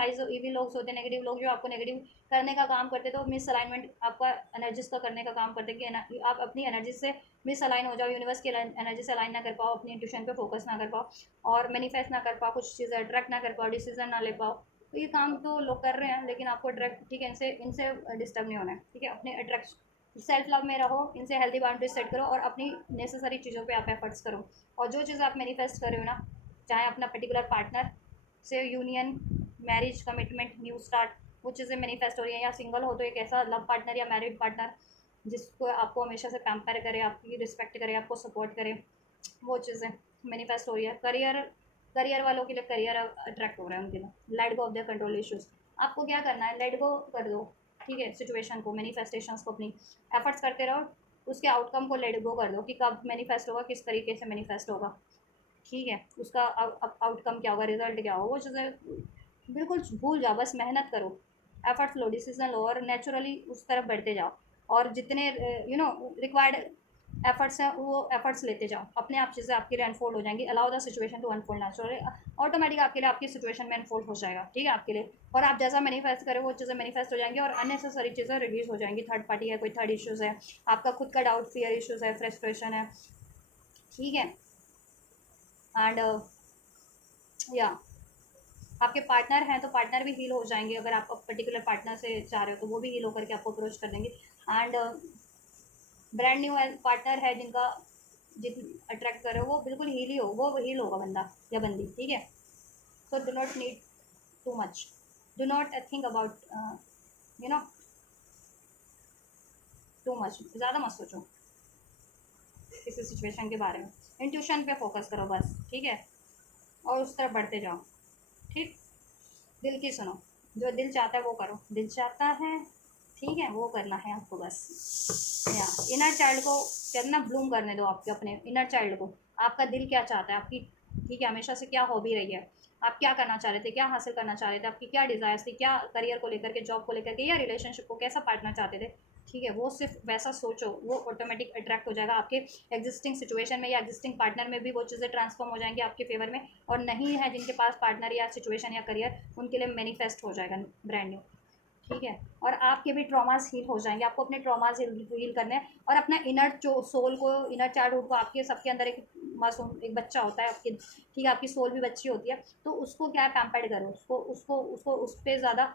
लोग होते हैं, नेगेटिव लोग जो आपको नेगेटिव करने का काम करते, तो मिस अलाइनमेंट आपका एनर्जीज का करने का काम करते कि आप अपनी एनर्जी से मिस अलाइन हो जाओ, यूनिवर्स की एनर्जी से अलाइन ना कर पाओ, अपनी इंट्यूशन पे फोकस ना कर पाओ और मैनिफेस्ट ना कर पाओ, कुछ चीज़ें अट्रैक्ट ना कर पाओ, डिसीजन ना ले पाओ। तो ये काम तो लोग कर रहे हैं, लेकिन आपको अट्रैक्ट, ठीक है, इनसे इनसे डिस्टर्ब नहीं होना है। ठीक है, अपने अट्रैक्ट सेल्फ लव में रहो, इनसे हेल्दी बाउंड्रीज सेट करो और अपनी नेसेसरी चीज़ों पे आप एफर्ट्स करो। और जो चीज़ आप मैनिफेस्ट कर रहे हो ना, चाहे अपना पर्टिकुलर पार्टनर से union, marriage, commitment, new start, वो चीज़ें मैनिफेस्ट हो रही हैं, या सिंगल हो तो एक ऐसा लव पार्टनर या मैरिड पार्टनर जिसको आपको हमेशा से पैम्पर करे, आपकी रिस्पेक्ट करे, आपको सपोर्ट करे, वो चीज़ें मैनिफेस्ट हो रही है। करियर, करियर वालों के लिए करियर अट्रैक्ट हो रहा है उनके लिए। Let go of the control issues, आपको क्या करना है, लेट गो कर दो। ठीक है, सिचुएशन को, मैनिफेस्टेशंस को, अपनी एफर्ट्स करते रहो, उसके आउटकम को लेट गो कर दो कि कब मैनिफेस्ट होगा, किस तरीके से मैनिफेस्ट होगा। ठीक है, उसका आउटकम क्या होगा, रिजल्ट क्या होगा, वो चीज़ें बिल्कुल भूल जाओ, बस मेहनत करो, एफर्ट्स लो, डिसीजन लो और नेचुरली उस तरफ बढ़ते जाओ। और जितने रिक्वायर्ड एफर्ट्स हैं वो एफर्ट्स लेते जाओ, अपने आप चीज़ें आपके लिए अनफोल्ड हो जाएंगी। Allow the situation to unfold naturally, automatic आपके लिए आपकी सिचुएशन में अनफोल्ड हो जाएगा। ठीक है, आपके लिए, और आप जैसा मैनिफेस्ट करें वो चीज़ें मैनिफेस्ट हो जाएंगी और अननेसेसरी चीज़ें रिड्यूस हो जाएंगी। थर्ड पार्टी है, कोई थर्ड इश्यूज़ है, आपका खुद का डाउट, फियर इश्यूज़ है, फ्रस्ट्रेशन है। ठीक है, एंड या आपके पार्टनर हैं तो पार्टनर भी हील हो जाएंगे, अगर आप पर्टिकुलर पार्टनर से चाह रहे हो तो वो भी हील होकर के आपको अप्रोच कर देंगे। एंड ब्रांड न्यू पार्टनर है जिनका जिन अट्रैक्ट कर रहे हो वो बिल्कुल हील ही हो, वो हील होगा बंदा या बंदी। ठीक है, so do not need too much, do not think about you know too much, ज़्यादा मत सोचो किसी सिचुएशन के बारे में, इंट्यूशन पे फोकस करो बस। ठीक है, और उस तरफ बढ़ते जाओ। ठीक, दिल की सुनो, जो दिल चाहता है वो करो, दिल चाहता है, ठीक है, वो करना है आपको बस। या इनर चाइल्ड को करना, ब्लूम करने दो आपके अपने इनर चाइल्ड को, आपका दिल क्या चाहता है आपकी। ठीक है, हमेशा से क्या हॉबी रही है, आप क्या करना चाह रहे थे, क्या हासिल करना चाह रहे थे, आपकी क्या डिज़ायर्स थी, क्या करियर को लेकर के, जॉब को लेकर के, या रिलेशनशिप को कैसा पार्टनर चाहते थे। ठीक है, वो सिर्फ वैसा सोचो, वो ऑटोमेटिक अट्रैक्ट हो जाएगा आपके एग्जिस्टिंग सिचुएशन में या एग्जिस्टिंग पार्टनर में भी, वो चीज़ें ट्रांसफॉर्म हो जाएंगी आपके फेवर में। और नहीं है जिनके पास पार्टनर या सिचुएशन या करियर, उनके लिए मैनिफेस्ट हो जाएगा ब्रांड न्यू। ठीक है, और आपके भी ट्रॉमास हील हो जाएंगे, आपको अपने ट्रॉमास हील करने हैं और अपना इनर सोल को, इनर चाइल्डहुड को, आपके सबके अंदर एक मासूम एक बच्चा होता है आपके। ठीक है, आपकी सोल भी बच्ची होती है, तो उसको क्या है, पैम्पर्ड करो उसको, उसको उस पर ज़्यादा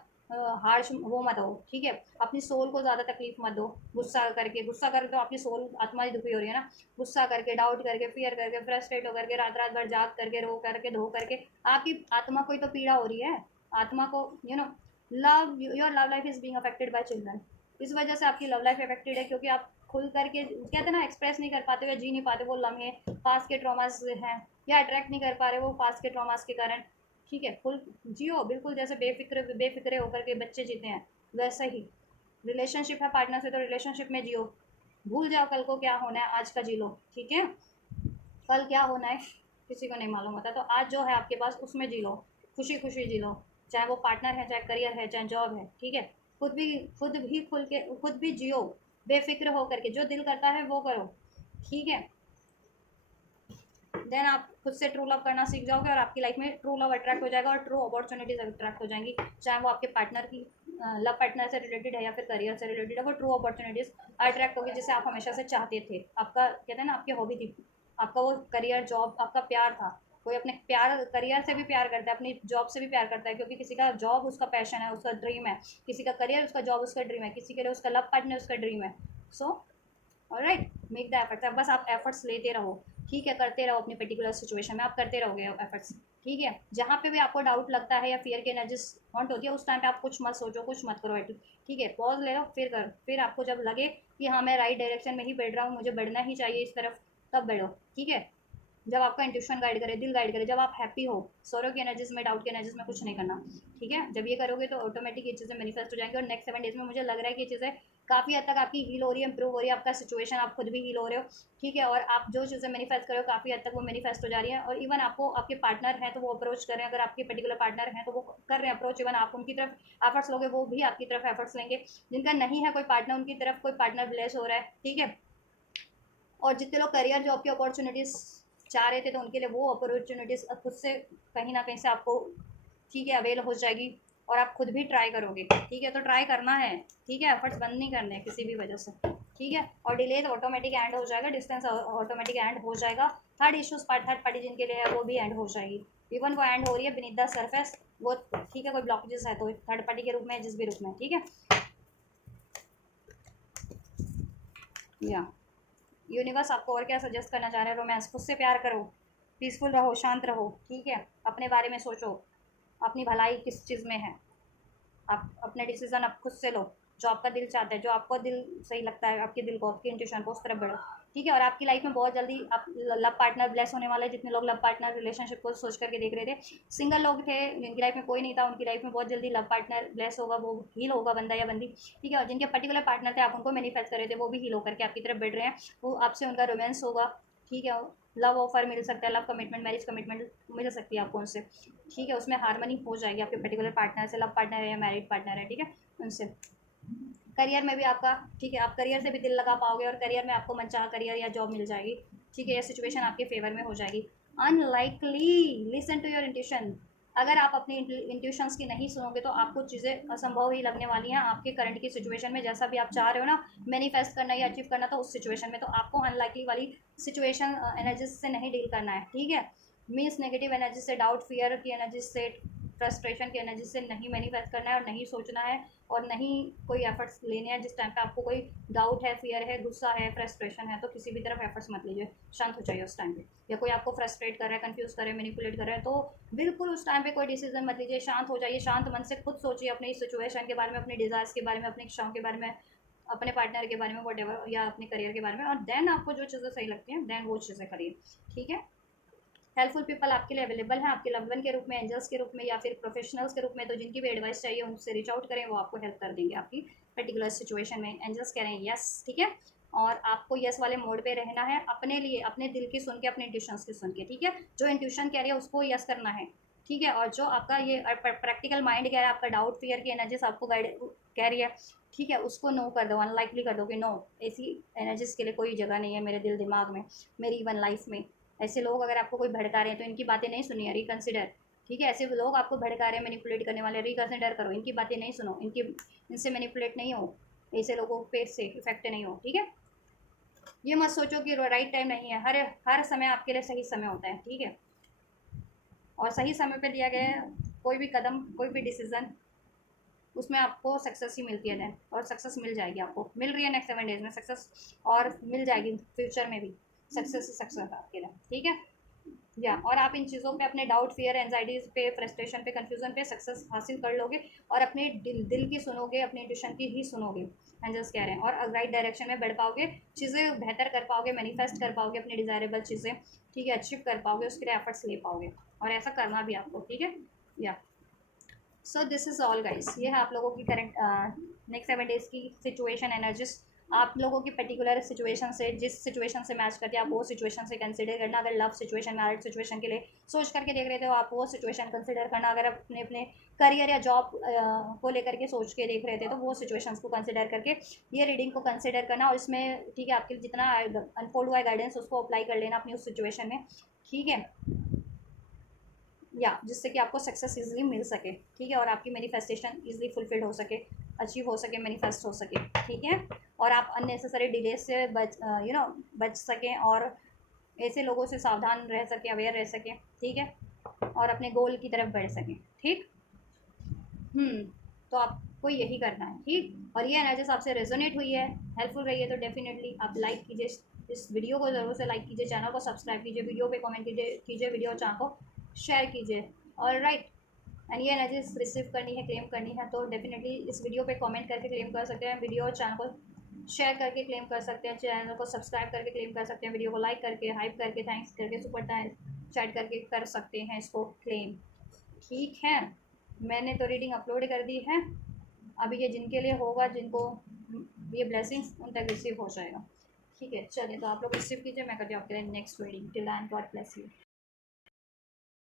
हार्श वो मत हो। ठीक है, अपनी सोल को ज़्यादा तकलीफ मत दो, गुस्सा करके तो आपकी सोल, आत्मा ही दुखी हो रही है ना। गुस्सा करके, डाउट करके, फियर करके, फ्रस्ट्रेट होकर के, रात रात भर जाग करके, रो करके, धो करके, आपकी आत्मा को ही तो पीड़ा हो रही है। आत्मा को love, your love life is being affected by children. इस वजह से आपकी लव लाइफ अफेक्टेड है, क्योंकि आप खुल करके कहते हैं ना, एक्सप्रेस नहीं कर पाते हो या जी नहीं पाते वो लम्हे, पास के ट्रॉमास हैं, या अट्रैक्ट नहीं कर पा रहे वो पास के ट्रॉमास के कारण। ठीक है, फुल जियो बिल्कुल, जैसे बेफिक्रे होकर के बच्चे जीते हैं, वैसे ही रिलेशनशिप है पार्टनर से तो रिलेशनशिप में जियो, भूल जाओ कल को क्या होना है, आज का जी लो। ठीक है, कल क्या होना है किसी को नहीं मालूम होता, तो आज जो है आपके पास उसमें जी लो, खुशी खुशी जी लो, चाहे वो पार्टनर है, चाहे करियर है, चाहे जॉब है। ठीक है, खुद भी खुल के खुद भी जियो, बेफिक्र हो करके, जो दिल करता है वो करो। ठीक है, देन आप खुद से ट्रू लव करना सीख जाओगे और आपकी लाइफ में ट्रू लव अट्रैक्ट हो जाएगा और ट्रू अपॉर्चुनिटीज अट्रैक्ट हो जाएंगी, चाहे वो आपके पार्टनर की लव पार्टनर से रिलेटेड है या फिर करियर से रिलेटेड है, वो ट्रू अपॉर्चुनिटीज अट्रैक्ट होगी जिसे आप हमेशा से चाहते थे। आपका कहते हैं ना, आपकी हॉबी थी, आपका वो करियर, जॉब, आपका प्यार था। कोई अपने प्यार करियर से भी प्यार करता है, अपनी जॉब से भी प्यार करता है, क्योंकि किसी का जॉब उसका पैशन है, उसका ड्रीम है, किसी का करियर उसका जॉब उसका ड्रीम है, किसी के लिए उसका लव पार्टनर उसका ड्रीम है। So alright, make the efforts, अब बस आप एफर्ट्स लेते रहो। ठीक है, करते रहो, अपनी पर्टिकुलर सिचुएशन में आप करते रहोगे एफर्ट्स। ठीक है, जहाँ पे भी आपको डाउट लगता है या फियर की एनर्जी हॉन्ट होती है, उस टाइम पे आप कुछ मत सोचो, कुछ मत करो एटलीस्ट। ठीक है, पॉज ले लो, फिर करो, फिर आपको जब लगे कि हाँ मैं राइट डायरेक्शन में ही बढ़ रहा हूँ, मुझे बढ़ना ही चाहिए इस तरफ, तब बढ़ो। ठीक है, जब आपका इंट्यूशन गाइड करे, दिल गाइड करे, जब आप हैप्पी हो, सौरव की एनर्जीज में, डाउट की एनर्जीज में कुछ नहीं करना, ठीक है। जब ये करोगे तो ऑटोमेटिक ये चीज़ें मैनिफेस्ट हो जाएंगी। और नेक्स्ट 7 डेज में मुझे लग रहा है कि ये चीज़ें काफ़ी हद तक आपकी हील हो रही है, इंप्रूव हो रही है, आपका सिचुएशन, आप खुद भी हील हो रहे हो, ठीक है। और आप जो चीज़ें मैनिफेस्ट कर रहे हो काफ़ी हद तक वो मैनिफेस्ट हो जा रही है। और इवन आपको आपके पार्टनर हैं तो वो अप्रोच कर रहे हैं, अगर आपके पर्टिकुलर पार्टनर हैं तो वो कर रहे हैं अप्रोच, इवन आप उनकी तरफ एफर्ट्स लोगे, वो भी आपकी तरफ एफर्ट्स लेंगे। जिनका नहीं है कोई पार्टनर, उनकी तरफ कोई पार्टनर ब्लेस हो रहा है, ठीक है। और जितने लोग करियर जॉब की अपॉर्चुनिटीज़ चाह रहे थे तो उनके लिए वो अपॉर्चुनिटीज़ खुद से कहीं ना कहीं से आपको, ठीक है, अवेल हो जाएगी। और आप खुद भी ट्राई करोगे, ठीक है। तो ट्राई करना है, ठीक है, एफर्ट्स बंद नहीं करने किसी भी वजह से, ठीक है। और डिले तो ऑटोमेटिक एंड हो जाएगा, डिस्टेंस ऑटोमेटिक एंड हो जाएगा। थर्ड इश्यूज थर्ड पार्टी जिनके लिए है वो भी एंड हो जाएगी। इवन वो एंड हो रही है बिनीथ द सरफेस, वो ठीक है। कोई ब्लॉकेजेस है तो थर्ड पार्टी के रूप में, जिस भी रूप में, ठीक है। या यूनिवर्स आपको और क्या सजेस्ट करना चाह रहे हैं? रोमांस, खुद से प्यार करो, पीसफुल रहो, शांत रहो, ठीक है। अपने बारे में सोचो, अपनी भलाई किस चीज़ में है, आप अपने डिसीजन आप खुद से लो, जो आपका दिल चाहता है, जो आपको दिल सही लगता है, आपके दिल को, आपकी इंट्यूशन को, उस तरफ बढ़ो, ठीक है। और आपकी लाइफ में बहुत जल्दी आप लव पार्टनर ब्लेस होने वाले हैं। जितने लोग लव पार्टनर रिलेशनशिप को सोच करके देख रहे थे, सिंगल लोग थे जिनकी लाइफ में कोई नहीं था, उनकी लाइफ में बहुत जल्दी लव पार्टनर ब्लेस होगा, वो हील होगा, बंदा या बंदी, ठीक है। और जिनके पर्टिकुलर पार्टनर थे, आप उनको मैनिफेस्ट कर रहे थे, वो भी हील होकर के आपकी तरफ बढ़ रहे हैं, वो आपसे उनका रोमांस होगा, ठीक है। लव ऑफर मिल सकता है, लव कमिटमेंट, मैरिज कमिटमेंट मिल सकती है आपको उनसे, ठीक है। उसमें हार्मनी हो जाएगी आपके पर्टिकुलर पार्टनर से, लव पार्टनर है या मैरिड पार्टनर है, ठीक है, उनसे। करियर में भी आपका, ठीक है, आप करियर से भी दिल लगा पाओगे और करियर में आपको मनचाहा करियर या जॉब मिल जाएगी, ठीक है। यह सिचुएशन आपके फेवर में हो जाएगी। Unlikely listen to your intuition. अगर आप अपनी इंट्यूशंस की नहीं सुनोगे तो आपको चीज़ें असंभव ही लगने वाली हैं आपके करंट की सिचुएशन में। जैसा भी आप चाह रहे हो ना मैनिफेस्ट करना या अचीव करना, तो उस सिचुएशन में तो आपको अनलाइकली वाली सिचुएशन एनर्जीज से नहीं डील करना है, ठीक है। मीन्स नेगेटिव एनर्जी से, डाउट, फियर की एनर्जी से, फ्रस्ट्रेशन की एनर्जी से नहीं मैनिफेस्ट करना है और नहीं सोचना है और नहीं कोई एफर्ट्स लेने हैं। जिस टाइम पे आपको कोई डाउट है, फियर है, गुस्सा है, फ्रस्ट्रेशन है, तो किसी भी तरफ एफर्ट्स मत लीजिए, शांत हो जाइए उस टाइम पे। या कोई आपको फ्रस्ट्रेट कर रहा है, कंफ्यूज कर रहा है, मैनिपुलेट कर रहा है, तो बिल्कुल उस टाइम पे कोई डिसीजन मत लीजिए, शांत हो जाइए, शांत मन से खुद सोचिए अपनी सिचुएशन के बारे में, अपने डिज़ायर्स के बारे में, अपनी इच्छाओं के बारे में, अपने पार्टनर के बारे में, वट या अपने करियर के बारे में। और देन आपको जो चीज़ें सही लगती हैं देन वो चीज़ें करिए, ठीक है। हेल्पफुल पीपल आपके लिए अवेलेबल हैं, आपके लव वन के रूप में, एंजल्स के रूप में, या फिर प्रोफेशनल्स के रूप में। तो जिनकी भी एडवाइस चाहिए उनसे रीच आउट करें, वो आपको हेल्प कर देंगे आपकी पर्टिकुलर सिचुएशन में। एंजल्स कह रहे हैं यस, ठीक है। और आपको यस वाले मोड पे रहना है, अपने लिए, अपने दिल की सुन के, अपने इंट्यूशंस की सुन के, ठीक है। जो इंट्यूशन कह रही है उसको यस करना है, ठीक है। और जो आपका ये प्रैक्टिकल माइंड कह रहा है, आपका डाउट, फियर की एनर्जीज आपको गाइड कह रही है, ठीक है, उसको नो कर दो, अनलाइकली कर दो कि नो, ऐसी एनर्जीज के लिए कोई जगह नहीं है मेरे दिल दिमाग में, मेरी इवन लाइफ में। ऐसे लोग अगर आपको कोई भड़का रहे हैं तो इनकी बातें नहीं सुनिए, रिकंसिडर, ठीक है। ऐसे लोग आपको भड़का रहे हैं, मैनिपुलेट करने वाले, रिकंसिडर करो, इनकी बातें नहीं सुनो, इनसे मैनिपुलेट नहीं हो, ऐसे लोगों पे से इफेक्ट नहीं हो, ठीक है। ये मत सोचो कि राइट टाइम नहीं है, हर हर समय आपके लिए सही समय होता है, ठीक है। और सही समय पे लिया गया कोई भी कदम, कोई भी डिसीजन, उसमें आपको सक्सेस ही मिलती है देन, और सक्सेस मिल जाएगी, आपको मिल रही है नेक्स्ट 7 डेज में सक्सेस, और मिल जाएगी फ्यूचर में भी सक्सेस ही सक्सेस आपके लिए, ठीक है। या और आप इन चीज़ों पे, अपने डाउट, फियर, एंजाइटीज़ पे, फ्रस्ट्रेशन पे, कंफ्यूजन पे सक्सेस हासिल कर लोगे और अपने दिल की सुनोगे, अपने इंट्यूशन की ही सुनोगे, एंजल्स कह रहे हैं। और राइट डायरेक्शन में बढ़ पाओगे, चीज़ें बेहतर कर पाओगे, मैनिफेस्ट कर पाओगे अपनी डिज़ायरेबल चीज़ें, ठीक है, अचीव कर पाओगे, उसके लिए एफर्ट्स ले पाओगे, और ऐसा करना भी आपको, ठीक है। या so this is all guys, ये है आप लोगों की करंट नेक्स्ट 7 डेज़ की सिचुएशन एनर्जीज। आप लोगों की पर्टिकुलर सिचुएशन से, जिस सिचुएशन से मैच करते हैं आप वो सिचुएशन से कंसिडर करना। अगर लव सिचुएशन, मैरिड सिचुएशन के लिए सोच करके देख रहे थे तो आप वो सिचुएशन कंसिडर करना। अगर अपने अपने करियर या जॉब को लेकर के सोच के देख रहे थे तो वो सिचुएशंस को कंसिडर करके ये रीडिंग को कंसिडर करना, और इसमें, ठीक है, आपके जितना अनफोल्ड हुआ है गाइडेंस उसको अप्लाई कर लेना अपनी उस सिचुएशन में, ठीक है। या जिससे कि आपको सक्सेस इजीली मिल सके, ठीक है, और आपकी मैनिफेस्टेशन इजीली फुलफिल्ड हो सके, अचीव हो सके, मैनिफेस्ट हो सके, ठीक है। और आप अननेसेसरी डिले से बच सकें, और ऐसे लोगों से सावधान रह सकें, अवेयर रह सकें, ठीक है, और अपने गोल की तरफ बढ़ सकें, ठीक। तो आपको यही करना है, ठीक। और ये एनर्जीज आपसे रेजोनेट हुई है, हेल्पफुल रही है, तो डेफिनेटली आप लाइक कीजिए इस वीडियो को, ज़रूर से लाइक कीजिए, चैनल को सब्सक्राइब कीजिए, वीडियो पे कमेंट कीजिए, वीडियो चैनल को शेयर कीजिए, और राइट। एंड ये एनर्जीज रिसीव करनी है, क्लेम करनी है, तो डेफिनेटली इस वीडियो पे कमेंट करके क्लेम कर सकते हैं, वीडियो और चैनल को शेयर करके क्लेम कर सकते हैं, चैनल को सब्सक्राइब करके क्लेम कर सकते हैं, वीडियो को लाइक करके, हाइप करके, थैंक्स करके, सुपर चैट करके कर सकते हैं इसको क्लेम। ठीक है, मैंने तो रीडिंग अपलोड कर दी है। अभी ये जिनके लिए होगा, जिनको ये ब्लेसिंग्स, उन तक रिसीव हो जाएगा। ठीक है, चलिए तो आप लोग रिसीव कीजिए, मैं करती हूँ आपके लिए next reading. Till and God bless you.